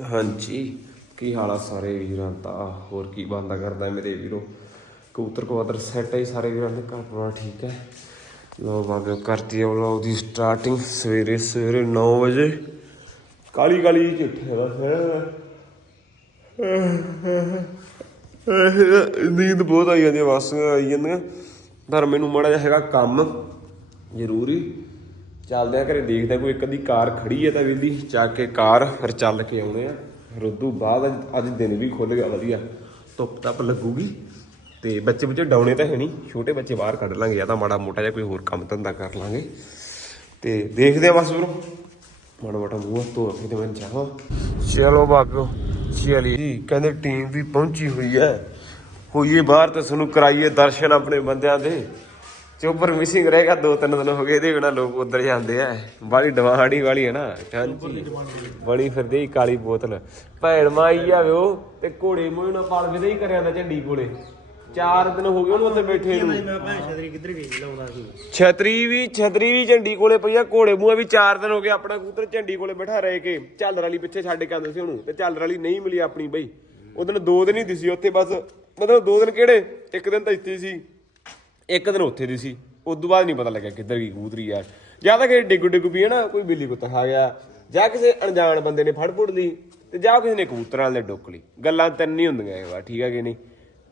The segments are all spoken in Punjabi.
ਹਾਂਜੀ, ਕੀ ਹਾਲ ਆ ਸਾਰੇ ਵੀਰਾਂ ਦਾ? ਹੋਰ ਕੀ ਬੰਦਾ ਕਰਦਾ ਮੇਰੇ ਵੀਰੋ? ਕਬੂਤਰ ਕਬੂਤਰ ਸੈੱਟ ਹੈ ਸਾਰੇ ਵੀਰਾਂ ਦੇ, ਘਰ ਪਰਿਵਾਰ ਠੀਕ ਹੈ? ਲੋ ਬਾਬੇ ਕਰਤੀ ਹੈ ਦੀ ਸਟਾਰਟਿੰਗ ਸਵੇਰੇ ਸਵੇਰੇ 9 ਵਜੇ। ਕਾਲੀ ਕਾਲੀ ਜਿਹੀ ਦਾ ਫਿਰ ਨੀਂਦ ਬਹੁਤ ਆਈ ਜਾਂਦੀ ਆ ਬਸ, ਆਈ ਜਾਂਦੀਆਂ ਪਰ ਮੈਨੂੰ ਮਾੜਾ ਜਿਹਾ ਹੈਗਾ ਕੰਮ, ਜ਼ਰੂਰੀ। ਚੱਲਦੇ ਆ ਘਰੇ, ਦੇਖਦੇ ਕੋਈ ਇੱਕ ਅੱਧੀ ਕਾਰ ਖੜੀ ਹੈ ਤਾਂ ਵਿਹਲੀ ਚੱਕ ਕੇ ਕਾਰ ਫਿਰ ਚੱਲ ਕੇ ਆਉਂਦੇ ਆ। ਫਿਰ ਉਦੋਂ ਬਾਅਦ ਅੱਜ- ਦਿਨ ਵੀ ਖੁੱਲ ਗਿਆ, ਵਧੀਆ। ਧੁੱਪ ਤੱਪ ਲੱਗੂਗੀ ਤੇ ਬੱਚੇ ਬੱਚੇ ਡਾਉਣੇ ਤਾਂ ਹੈ ਨਹੀਂ, ਛੋਟੇ ਬੱਚੇ ਬਾਹਰ ਕੱਢ ਲਾਂਗੇ, ਜਾਂ ਤਾਂ ਮਾੜਾ ਮੋਟਾ ਜਿਹਾ ਕੋਈ ਹੋਰ ਕੰਮ ਧੰਦਾ ਕਰ ਲਾਂਗੇ। ਤੇ ਦੇਖਦੇ ਆ ਬਸ ਵੀਰੋ ਮਾੜਾ ਮੋਟਾ ਮੂੰਹ ਹੱਥ ਧੋ ਕੇ ਤੇ ਮੈਂ ਜਾਵਾਂ। ਚਲੋ ਬਾਬਿਓ ਚਲੀ ਜੀ, ਕਹਿੰਦੇ ਟੀਮ ਵੀ ਪਹੁੰਚੀ ਹੋਈ ਹੈ। ਹੋਈਏ ਬਾਹਰ ਤੇ ਸਾਨੂੰ ਕਰਾਈਏ ਦਰਸ਼ਨ ਆਪਣੇ ਬੰਦਿਆਂ ਦੇ। ਚੋਪਰ ਮਿਸਿੰਗ ਰਹੇਗਾ ਦੋ ਤਿੰਨ ਦਿਨ ਹੋ ਗਏ ਇਹਦੇ ਬਿਨਾ ਲੋਕ ਉਧਰ ਜਾਂਦੇ ਆ। ਬਾਲੀ ਡਵਾੜੀ ਵਾਲੀ ਹੈ ਨਾ ਹਾਂਜੀ। ਬੜੀ ਫਿਰਦੇ ਕਾਲੀ ਬੋਤਲ। ਭੈਣ ਮਾਈ ਆਵੇ ਉਹ ਤੇ ਘੋੜੇ ਮੂੰਹ ਨਾਲ ਪਾਲ ਵਿਦੇ ਹੀ ਕਰਿਆ ਨਾ ਝੰਡੀ ਕੋਲੇ ਚਾਰ ਦਿਨ ਹੋ ਗਏ ਉਹਨੂੰ ਅੰਦਰ ਬੈਠੇ ਨੂੰ। ਛਤਰੀ ਕਿੱਧਰ ਗਈ ਲਾਉਂਦਾ ਸੀ। ਛਤਰੀ ਵੀ ਛਤਰੀ ਵੀ ਝੰਡੀ ਕੋਲੇ ਪਈ ਆ ਘੋੜੇ ਮੂੰਹ ਵੀ 4 ਦਿਨ ਹੋ ਗਏ ਆਪਣਾ ਕਬੂਤਰ ਝੰਡੀ ਕੋਲੇ ਬਿਠਾ ਰਹੇ ਕੇ। ਝਾਲਰ ਵਾਲੀ ਪਿੱਛੇ ਛੱਡ ਕੇ ਆਉਂਦੇ ਸੀ ਉਹਨੂੰ ਤੇ ਝਾਲਰ ਵਾਲੀ ਨਹੀਂ ਮਿਲੀ ਆਪਣੀ ਬਈ। ਉਹ ਦਿਨ ਦੋ ਦਿਨ ਹੀ ਦਿਸੀ ਉੱਥੇ ਬਸ ਮਤਲਬ ਦੋ ਦਿਨ ਕਿਹੜੇ? ਇੱਕ ਦਿਨ ਤਾਂ ਇੱਥੇ ਸੀ। ਇੱਕ ਦਿਨ ਉੱਥੇ ਦੀ ਸੀ ਉਦੋਂ ਬਾਅਦ ਨਹੀਂ ਪਤਾ ਲੱਗਿਆ ਕਿੱਧਰ ਗਈ ਕਬੂਤਰੀ ਯਾਰ। ਜਾਂ ਤਾਂ ਕਿ ਡਿੱਗੂ ਡਿੱਗੂ ਵੀ ਹੈ ਨਾ ਕੋਈ ਬਿੱਲੀ ਕੁੱਤਾ ਖਾ ਗਿਆ ਜਾਂ ਕਿਸੇ ਅਣਜਾਣ ਬੰਦੇ ਨੇ ਫੜ ਫੁੜ ਲਈ ਤੇ ਜਾਂ ਕਿਸੇ ਨੇ ਕਬੂਤਰਾਂ ਵਾਲੇ ਡੁੱਕ ਲਈ। ਗੱਲਾਂ ਤਿੰਨ ਹੀ ਹੁੰਦੀਆਂ ਇਹ ਵਾ ਠੀਕ ਹੈ ਕਿ ਨਹੀਂ?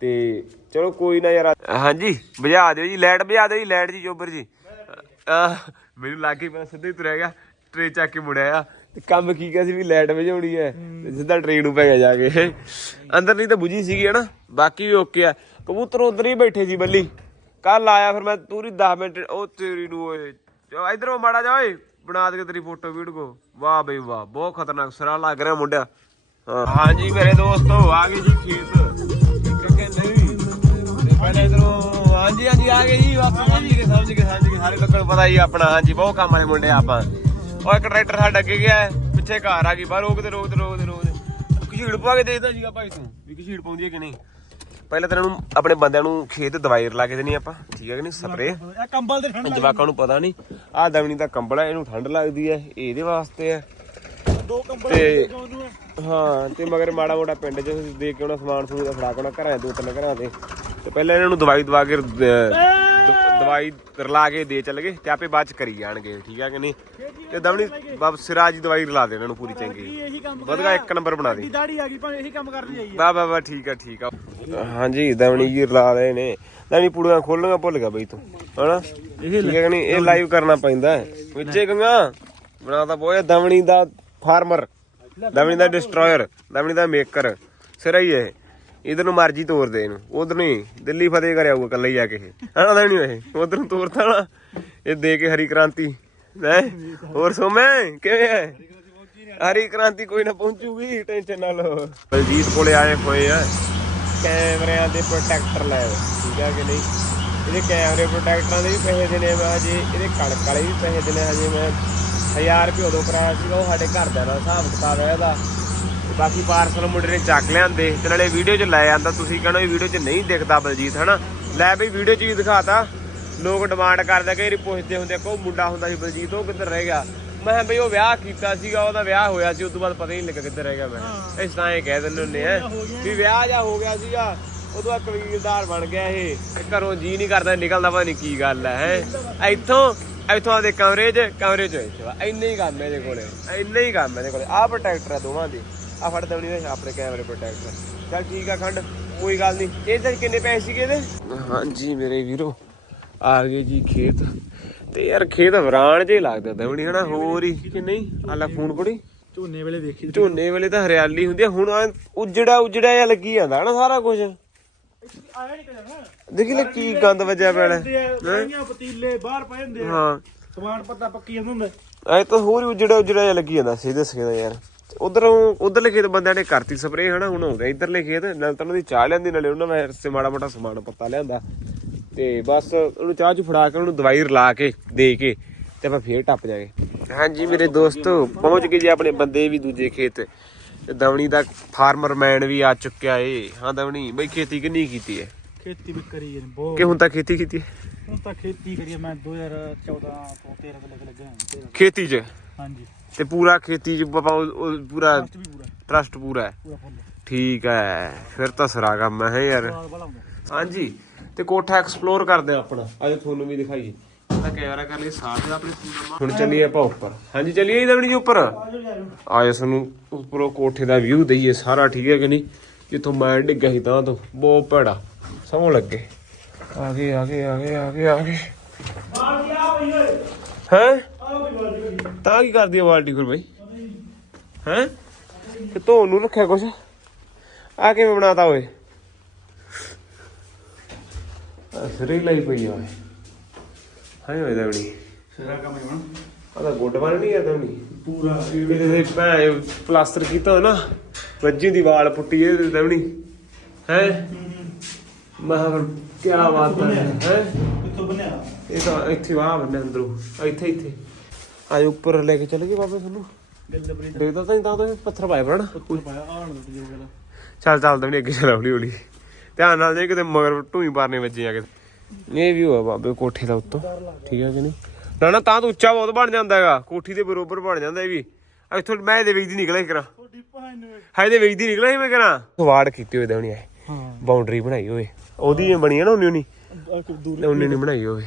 ਤੇ ਚਲੋ ਕੋਈ ਨਾ ਯਾਰ ਹਾਂਜੀ ਬੁਝਾ ਦਿਓ ਜੀ ਲਾਈਟ ਬੁਝਾ ਦਿਓ ਜੀ ਲਾਈਟ ਜੀ ਚੋਬਰ ਜੀ। ਆਹ, ਮੈਨੂੰ ਲੱਗ ਗਈ ਮੈਂ ਸਿੱਧੇ ਹੀ ਤੁਰਿਆ ਗਿਆ ਟਰੇ ਚੱਕ ਕੇ ਮੁੜਿਆ ਆ। ਤੇ ਕੰਮ ਕੀ ਕਿਹਾ ਸੀ ਵੀ ਲਾਈਟ ਵਜਾਉਣੀ ਹੈ ਤੇ ਸਿੱਧਾ ਟ੍ਰੇਨ ਨੂੰ ਪੈ ਗਿਆ ਜਾ ਕੇ। ਅੰਦਰ ਨਹੀਂ ਤਾਂ ਬੁਝੀ ਸੀਗੀ ਹਨਾ? ਬਾਕੀ ਵੀ ਓਕੇ ਆ। ਕਬੂਤਰ ਉਧਰ ਹੀ ਬੈਠੇ ਸੀ ਬੱਲੀ। ਕੱਲ ਆਇਆ ਫਿਰ ਮੈਂ ਪੂਰੀ 10 ਮਿੰਟ ਉਹ ਤੇਰੀ ਨੂੰ ਓਏ ਜੋ ਇਧਰੋਂ ਮਾੜਾ ਜਾ ਓਏ ਬਣਾ ਦੇ ਤੇਰੀ ਫੋਟੋ ਵੀਡੀਓ ਵਾਹ ਬਈ ਵਾਹ ਬਹੁਤ ਖਤਰਨਾਕ ਸਰਾ ਲੱਗ ਰਿਹਾ ਮੁੰਡਿਆ। ਹਾਂ। ਹਾਂਜੀ ਮੇਰੇ ਦੋਸਤੋ ਆ ਗਏ ਜੀ ਖੇਤ। ਕਹਿੰਦੇ ਵੀ ਪਹਿਲਾਂ ਇਧਰੋਂ ਹਾਂਜੀ ਹਾਂਜੀ ਆ ਗਏ ਜੀ ਬਸ ਸਮਝ ਗਏ। ਸਮਝ ਗਏ ਸਮਝ ਗਏ ਸਾਰੇ ਲੋਕਾਂ ਨੂੰ ਪਤਾ ਹੀ ਆਪਣਾ ਹਾਂਜੀ ਬਹੁਤ ਕੰਮ ਵਾਲੇ ਮੁੰਡੇ ਆਪਾਂ। ਉਹ ਇੱਕ ਟਰੈਕਟਰ ਸਾਡਾ ਅੱਗੇ ਗਿਆ ਪਿੱਛੇ ਘਰ ਆ ਗਈ ਬਾਹਰ ਰੋਕਦੇ ਰੋਕਦੇ ਰੋਕਦੇ ਰੋਕਦੇ। ਕਸ਼ੀੜ ਪਾ ਕੇ ਦੇਖਦਾ ਸੀਗਾ ਭਾਈ ਤੂੰ ਵੀ ਕਸ਼ੀੜ ਪਾਉਂਦੀ ਹੈ ਕਿ ਨਹੀਂ? ਪਹਿਲਾਂ ਤਾਂ ਇਹਨਾਂ ਨੂੰ ਆਪਣੇ ਬੰਦਿਆਂ ਨੂੰ ਖੇਤ ਦਵਾਈ ਲਾ ਕੇ ਦੇਣੀ ਆਪਾਂ ਠੀਕ ਹੈ ਕਿ ਨਹੀਂ? ਸਪਰੇ ਇਹ ਕੰਬਲ ਤੇ ਠੰਡ ਜਵਾਕਾਂ ਨੂੰ ਪਤਾ ਨਹੀਂ ਆਹ ਦਵਣੀ ਦਾ ਕੰਬਲ ਹੈ ਇਹਨੂੰ ਠੰਡ ਲੱਗਦੀ ਹੈ ਇਹ ਇਹਦੇ ਵਾਸਤੇ ਹੈ ਦੋ ਕੰਬਲ ਤੇ। ਹਾਂ ਤੇ ਮਗਰ ਮਾੜਾ ਮੋਟਾ ਪਿੰਡ 'ਚ ਦੇ ਕੇ ਉਹਨਾਂ ਸਮਾਨ ਸਮੂਨ ਦਾ ਫੜਾ ਕੇ ਉਹਨਾਂ ਘਰਾਂ ਦੋ ਤਿੰਨ ਘਰਾਂ ਦੇ। ਤੇ ਪਹਿਲਾਂ ਇਹਨਾਂ ਨੂੰ ਦਵਾਈ ਦਵਾ ਕੇ ਦ- ਦਵਾਈ ਰਲਾ ਕੇ ਦੇ ਚੱਲ ਗਏ ਤੇ ਆਪੇ ਬਾਅਦ ਚ ਕਰੀ ਜਾਣਗੇ ਠੀਕ ਆ ਕਿ ਨਹੀਂ? ਤੇ ਦਵਣੀ ਬਾਬ ਸਿਰਾਜ ਦੀ ਦਵਾਈ ਰਲਾ ਦੇ ਇਹਨਾਂ ਨੂੰ ਪੂਰੀ ਚੰਗੀ। ਵਧਗਾ ਇੱਕ ਨੰਬਰ ਬਣਾ ਦੇ। ਦਾੜੀ ਆ ਗਈ ਭਾਵੇਂ ਇਹੀ ਕੰਮ ਕਰਨੀ ਆਈ ਬਾ ਬਾ ਬਾ ਠੀਕ ਆ ਠੀਕ ਆ। ਹਾਂਜੀ ਦਵਣੀ ਜੀ ਰਲਾ ਰਹੇ ਨੇ। ਦਵਣੀ ਪੂੜੀਆਂ ਖੋਲਣੀਆਂ ਭੁੱਲ ਗਿਆ ਬਈ ਤੂੰ। ਹਨਾ? ਠੀਕ ਹੈ ਕਿ ਨਹੀਂ? ਇਹ ਲਾਈਵ ਕਰਨਾ ਪੈਂਦਾ ਹੈ। ਵਿੱਚੇ ਗੰਗਾ ਬਣਾਤਾ ਬੋਏ ਦਵਣੀ ਦਾ ਫਾਰਮਰ ਦਵਣੀ ਦਾ ਡਿਸਟਰੋਇਰ ਦਵਣੀ ਦਾ ਮੇਕਰ ਸਿਰਾ ਹੀ ਇਹ। ਇਧਰ ਨੂੰ ਮਰਜ਼ੀ ਤੋਰਦੇ ਇਹਨੂੰ। ਉਧਰ ਨਹੀਂ ਦਿੱਲੀ ਫਤਿਹ ਕਰ ਆਊਗਾ ਕੱਲਾ ਜਾ ਕੇ ਇਹ। ਹਨਾ ਦਵਣੀ ਇਹ। ਉਧਰ ਨੂੰ ਤੋਰਤਾ ਨਾ ਇਹ ਦੇ ਕੇ ਹਰੀ ਕ੍ਰਾਂਤੀ। ਹੈ? ਹੋਰ ਸੋਮੇ, ਕਿਵੇਂ ਹੈ ਹਰੀ ਕ੍ਰਾਂਤੀ ਕੋਈ ਨਾ ਪਹੁੰਚੂਗੀ, ਟੈਨਸ਼ਨ ਨਾ ਲਓ। ਬਲਜੀਤ ਕੋਲੇ ਆਏ ਹੋਏ ਆ। ਕੈਮਰਿਆਂ ਦੇ ਪ੍ਰੋਟੈਕਟਰ ਲੈ ਠੀਕ ਹੈ ਕਿ ਨਹੀਂ? ਇਹਦੇ ਕੈਮਰੇ ਪ੍ਰੋਟੈਕਟਰਾਂ ਦੇ ਵੀ ਪੈਸੇ ਦੇਣੇ ਮੈਂ ਹਜੇ, ਇਹਦੇ ਕਣਕ ਵਾਲੇ ਵੀ ਪੈਸੇ ਦੇਣੇ ਹਜੇ ਮੈਂ। 1000 ਰੁਪਏ ਉਦੋਂ ਕਰਾਇਆ ਸੀਗਾ, ਉਹ ਸਾਡੇ ਘਰਦਿਆਂ ਦਾ ਹਿਸਾਬ ਕਿਤਾਬ ਹੈ ਇਹਦਾ। ਬਾਕੀ ਪਾਰਸਲ ਮੁੰਡੇ ਨੇ ਚੱਕ ਲਿਆਂਦੇ ਤੇ ਨਾਲੇ ਵੀਡੀਓ 'ਚ ਲੈ ਆਂਦਾ। ਤੁਸੀਂ ਕਹਿੰਦੇ ਵੀਡੀਓ 'ਚ ਨਹੀਂ ਦਿਖਦਾ ਬਲਜੀਤ ਹਨਾ? ਲੈ ਬਈ ਵੀਡੀਓ 'ਚ ਵੀ ਦਿਖਾਤਾ। ਲੋਕ ਡਿਮਾਂਡ ਕਰਦੇ ਵਾਰੀ ਪੁੱਛਦੇ ਹੁੰਦੇ ਕੋ ਮੁੰਡਾ ਹੁੰਦਾ ਸੀ ਬਲਜੀਤ? ਉਹ ਕਿੱਧਰ ਰਹਿ ਗਿਆ? ਮੈਂ ਬਈ ਉਹ ਵਿਆਹ ਕੀਤਾ ਸੀਗਾ ਉਹਦਾ ਵਿਆਹ ਹੋਇਆ ਸੀ ਉਸ ਤੋਂ ਬਾਅਦ ਪਤਾ ਹੀ ਨਹੀਂ ਲੱਗਾ ਕਿੱਧਰ ਰਹਿ ਗਿਆ ਮੈਂ। ਇਸ ਤਾਂ ਇਹ ਕਹਿ ਦਿੰਦੇ ਹੁੰਦੇ ਆ। ਵੀ ਵਿਆਹ ਜਾ ਹੋ ਗਿਆ ਸੀਗਾ ਉਦੋਂ ਆ ਕਬੀਲਦਾਰ ਬਣ ਗਿਆ ਇਹ। ਘਰੋਂ ਜੀ ਨਹੀਂ ਕਰਦਾ ਨਿਕਲਦਾ ਪਤਾ ਨਹੀਂ ਕੀ ਗੱਲ ਹੈ ਹੈ? ਇੱਥੋਂ ਇੱਥੋਂ ਆਦੇ ਕਮਰੇ 'ਚ ਕਮਰੇ 'ਚ ਇੱਥੇ ਇੰਨੇ ਹੀ ਕੰਮ ਹੈ ਇਹਦੇ ਕੋਲੇ ਇੰਨੇ ਹੀ ਕੰਮ ਹੈ ਇਹਦੇ ਕੋਲੇ। ਆਹ ਪ੍ਰੋਟੈਕਟਰ ਆ ਦੋਵਾਂ ਦੇ। ਆ ਫੜ ਦਵਣੀ ਦੇ ਆਪਣੇ ਕੈਮਰੇ ਪ੍ਰੋਟੈਕਟਰ ਚੱਲ ਠੀਕ ਆ ਖੰਡ ਕੋਈ ਗੱਲ ਨਹੀਂ ਇਹ ਸਰ ਕਿੰਨੇ ਪੈਸੇ ਸੀਗੇ ਇਹਦੇ? ਹਾਂਜੀ ਮੇਰੇ ਵੀਰੋ ਆ ਗਏ ਜੀ ਖੇਤ। ਤੇ ਯਾਰ ਖੇਤ ਵਰਾਨ ਜੇ ਲੱਗਦਾ ਦਵਣੀ ਹਨਾ? ਹੋਰ ਹੀ। ਕਿ ਨਹੀਂ? ਆਲਾ ਫੋਨ ਕੋੜੀ ਝੋਨੇ ਵੇਲੇ ਦੇਖੀ ਝੋਨੇ ਵੇਲੇ ਤਾਂ ਹਰਿਆਲੀ ਹੁੰਦੀ ਆ ਹੁਣ ਉਜੜਾ ਉਜੜਾ ਜਿਹਾ ਲੱਗੀ ਜਾਂਦਾ ਨਾ ਸਾਰਾ ਕੁਝ ਦੇਖੀ ਲੈ ਕੀ ਗੰਦ ਵੱਜਿਆ ਪੈਣਾ ਆਈਆਂ ਪਤੀਲੇ ਬਾਹਰ ਪਏ ਹੁੰਦੇ ਆ। ਹਾਂ। ਸਮਾਨ ਪੱਤਾ ਪੱਕੀ ਜਾਂਦਾ ਹੁੰਦਾ। ਐ ਤਾਂ ਹੋਰ ਹੀ ਉਜੜਾ ਉਜੜਾ ਜਿਹਾ ਲੱਗੀ ਜਾਂਦਾ ਸੀ ਦੱਸੇਦਾ ਯਾਰ। ਉਧਰੋਂ ਉਧਰਲੇ ਖੇਤ ਬੰਦਿਆਂ ਨੇ ਕਰਤੀ ਸਪਰੇ ਹਨਾ ਹੁਣ ਆਉਂਦਾ ਇਧਰਲੇ ਖੇਤ ਨਾਲ ਤਾਂ ਉਹਨਾਂ ਦੀ ਚਾਹ ਲਿਆਂਦੀ ਨਾਲੇ ਉਹਨਾਂ ਮੈਂ ਸੇ ਮਾੜਾ ਮੋਟਾ ਸਮਾਨ ਪੱਤਾ ਲਿਆਂਦਾ। ਤੇ ਬਸ ਉਹਨੂੰ ਚਾਹ ਚ ਫੜਾ ਕੇ ਉਹਨੂੰ ਦਵਾਈ ਰਲਾ ਕੇ ਦੇ ਕੇ ਤੇ ਆਪਾਂ ਫੇਰ ਟੱਪ ਜਾਗੇ। ਹਾਂਜੀ ਮੇਰੇ ਦੋਸਤੋ ਪਹੁੰਚ ਗਏ ਜੀ ਆਪਣੇ ਬੰਦੇ ਵੀ ਦੂਜੇ ਖੇਤ। ਤੇ ਦਵਣੀ ਦਾ ਫਾਰਮਰ ਮੈਨ ਵੀ ਆ ਚੁੱਕਿਆ ਏ। ਹਾਂ ਦਵਣੀ ਬਈ ਖੇਤੀ ਕਿੰਨੀ ਕੀਤੀ ਹੈ ਖੇਤੀ ਵੀ ਕਰੀ ਜਾਂਦੇ ਬਹੁਤ। ਕਿ ਹੁਣ ਤਾਂ ਖੇਤੀ ਕੀਤੀ ਹੈ? ਹੁਣ ਤਾਂ ਖੇਤੀ ਕਰੀ ਮੈਂ 2014 ਤੋਂ 13 ਦੇ ਲੱਗ ਲੱਗਿਆ ਹਾਂ, 13 ਖੇਤੀ 'ਚ? ਹਾਂਜੀ। ਤੇ ਪੂਰਾ ਖੇਤੀ ਚ ਉਹ- ਉਹ ਪੂਰਾ ਵੀ ਪੂਰਾ ਟਰਸਟ ਪੂਰਾ ਹੈ। ਪੂਰਾ ਫੁੱਲ ਠੀਕ ਹੈ। ਫਿਰ ਤਾਂ ਸਰਾ ਕੰਮ ਹੈ ਯਾਰ। ਸਾਲ ਵਾਲਾ ਹੁੰਦਾ ਹਾਂਜੀ। ਤੇ ਕੋਠਾ ਐਕਸਪਲੋਰ ਕਰਦੇ ਆ ਆਪਣਾ। ਅੱਜ ਤੁਹਾਨੂੰ ਵੀ ਦਿਖਾਈਏ। ਤਾਂ ਕੈਮਰਾ ਕਰ ਲਈ ਸਾਥ ਆਪਣੇ ਪੂਰਾ ਹੁਣ ਚੱਲੀਏ ਆਪਾਂ ਉੱਪਰ। ਹਾਂਜੀ ਚੱਲੀਏ ਇਹਦਾ ਵੀ ਉੱਪਰ। ਆਜੋ ਆਏ ਸਾਨੂੰ ਉੱਪਰੋਂ ਕੋਠੇ ਦਾ ਵਿਊ ਦਈਏ। ਸਾਰਾ ਠੀਕ ਹੈ ਕਿ ਨਹੀਂ? ਜਿੱਥੋਂ ਮੈਂ ਡਿੱਗਾ ਸੀ ਤਾਂ ਤੋਂ। ਬਹੁਤ ਭੈੜਾ। ਸਮਝ ਲੱਗੇ। ਆ ਗਏ ਆ ਗਏ ਆ ਗਏ ਆ ਗਏ ਆ ਗਏ। ਬਾਹਰ ਕੀ ਆ ਬਈ ਓਏ? ਹੈ? ਤਾਂ ਕੀ ਕਰਦੀ ਆ ਬਾਲਟੀ ਕੋਲ ਬਈ? ਹੈ? ਕਿ ਧੋਣ ਨੂੰ ਰੱਖਿਆ ਕੁਛ? ਆ ਕਿਵੇਂ ਬਣਾਤਾ ਓਏ? ਸਿਰੇ ਲਈ ਪਈ ਆ ਹਾਏ ਓਏ ਦਵਣੀ? ਸਿਰਾ ਕੰਮ ਹੀ ਹੁਣ। ਆ ਤਾਂ ਗੁੱਡ ਵਾਲ ਨਹੀਂ ਆ ਦਵਣੀ। ਪੂਰਾ ਇਹਦੇ ਤੇ ਭੈ ਪਲਾਸਟਰ ਕੀਤਾ ਨਾ ਵੱਜੀ ਦੀ ਵਾਲ ਪੁੱਟੀ ਇਹਦੇ ਦਵਣੀ। ਹੈ? ਮਹਾਂ ਕੀ ਬਾਤ ਹੈ? ਹੈ ਇਹ ਤਾਂ ਇੱਥੇ ਵਾਹ ਬੰਨੇ ਅੰਦਰੋਂ। ਇੱਥੇ ਇੱਥੇ। ਆ ਉੱਪਰ ਲੈ ਕੇ ਚੱਲ ਗਏ ਬਾਬੇ ਤੁਹਾਨੂੰ। ਬਰੀ ਦੇਖਦਾ ਤਾਂ ਨਹੀਂ ਤਾਂ ਪੱਥਰ ਪਾਏ ਬਣ ਉੱਪਰ ਪਾਇਆ ਆਣ ਦਾ ਜੋ ਗੱਲ ਚੱਲ ਚੱਲ ਦਵਣੀ ਅੱਗੇ ਚੱਲ ਹੌਲੀ ਹੌਲੀ। ਧਿਆਨ ਨਾਲ ਜੇ ਕਿਤੇ ਮਗਰ ਢੂਈ ਪਾਰਨੇ ਵੱਜੇ ਆ ਕਿਤੇ ਇਹ ਵੀ ਹੋਆ ਬਾਬੇ ਕੋਠੇ ਦਾ ਉੱਤੋਂ। ਠੀਕ ਹੈ ਕਿ ਨਹੀਂ? ਨਾ ਨਾ ਤਾਂ ਤਾਂ ਉੱਚਾ ਬਹੁਤ ਬਣ ਜਾਂਦਾ ਹੈਗਾ। ਕੋਠੀ ਦੇ ਬਰੋਬਰ ਬਣ ਜਾਂਦਾ ਇਹ ਵੀ। ਇੱਥੋਂ ਮੈਂ ਇਹਦੇ ਵਿੱਚ ਦੀ ਨਿਕਲਿਆ ਕਰਾਂ। ਤੁਹਾਡੀ ਭਾਣ ਨੂੰ ਹਾਂ ਇਹਦੇ ਵਿੱਚ ਦੀ ਨਿਕਲਿਆ ਸੀ ਮੈਂ ਕਰਾਂ। ਵਾੜ ਕੀਤੀ ਹੋਈ ਦਵਣੀ ਆਏ। ਹਾਂ। ਬਾਉਂਡਰੀ ਬਣਾਈ ਹੋਵੇ। ਉਹਦੀ ਬਣੀ ਹੈ ਨਾ ਕਿ ਦੂਰ ਉਨੀ ਉਨੀ ਬਣਾਈ ਹੋਵੇ।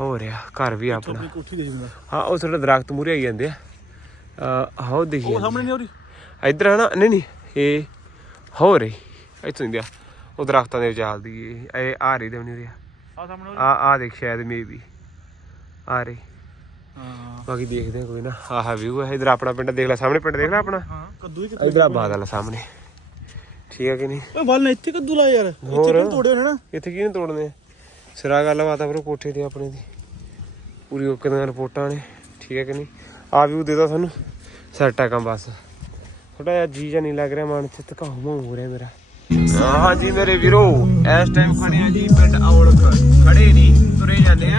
ਹੋ ਰਿਹਾ ਘਰ ਵੀ ਆਪਣਾ। ਆਪਣੀ ਕੋਠੀ ਦੇ ਜਿੰਦਾ ਹਾਂ ਉਹ ਥੋੜਾ ਦਰਖਤ ਮੂਰੇ ਆਈ ਜਾਂਦੇ ਆ। ਆ ਹੋ ਦੇਖੀ ਉਹ ਸਾਹਮਣੇ ਨਹੀਂ ਹੋ ਰਹੀ? ਇੱਧਰ ਹੈ ਨਾ ਨਹੀਂ ਨਹੀਂ ਇਹ ਹੋ ਰਹੀ ਇੱਥੋਂ ਨਹੀਂ ਦਿਆ ਉਹ ਦਰਖਤਾਂ ਦੇ ਵਿੱਚ ਚੱਲਦੀ ਇਹ ਇਹ ਆ ਰਹੀ ਦੇਵਨੀ ਰਹੀ ਆ। ਸਾਹਮਣੇ ਆ ਆ ਦੇਖ ਸ਼ਾਇਦ ਮੇਬੀ ਆ ਰਹੀ। ਹਾਂ। ਬਾਕੀ ਦੇਖਦੇ ਆ ਕੋਈ ਨਾ। ਆਹ ਵਿਊ ਹੈ ਇਧਰ ਆਪਣਾ ਪਿੰਡ ਦੇਖ ਲੈ ਸਾਹਮਣੇ ਪਿੰਡ ਦੇਖ ਲੈ ਆਪਣਾ। ਹਾਂ ਕੱਦੂ ਹੀ ਇਧਰ ਆ ਬਾਦਲ ਆ ਸਾਹਮਣੇ। ਠੀਕ ਹੈ ਕਿ ਨਹੀਂ? ਓਏ ਵੱਲ ਇੱਥੇ ਕੱਦੂ ਲਾ ਯਾਰ। ਇੱਥੇ? ਕਿਉਂ ਤੋੜਿਆ ਨੇ ਨਾ? ਇੱਥੇ ਕਿਹਨੇ ਤੋੜਨੇ? ਸਿਰਾ ਗੱਲਬਾਤ ਆ ਬਰੋ, ਕੋਠੇ ਦੀ ਆਪਣੇ ਦੀ। ਪੂਰੀ ਓਕੇ ਦੀਆਂ ਰਿਪੋਰਟਾਂ ਨੇ, ਠੀਕ ਹੈ ਕਿ ਨਹੀਂ? ਆ ਵਿਊ ਦੇਦਾ ਤੁਹਾਨੂੰ ਸੈਟ ਆ ਕੰਮ ਬਸ। ਥੋੜਾ ਜਿਹਾ ਜੀ ਜਾਂ ਨਹੀਂ ਲੱਗ ਰਿਹਾ, ਮਨ ਚ ਧਕਾਉ ਹੋ ਰਿਹਾ ਮੇਰਾ। ਹਾਂਜੀ ਮੇਰੇ ਵੀਰੋ, ਇਸ ਟਾਈਮ ਖੜੇ ਆ ਜੀ ਪਿੰਡ ਔਲਖ ਖੜੇ ਨਹੀਂ, ਤੁਰੇ ਜਾਂਦੇ ਆ।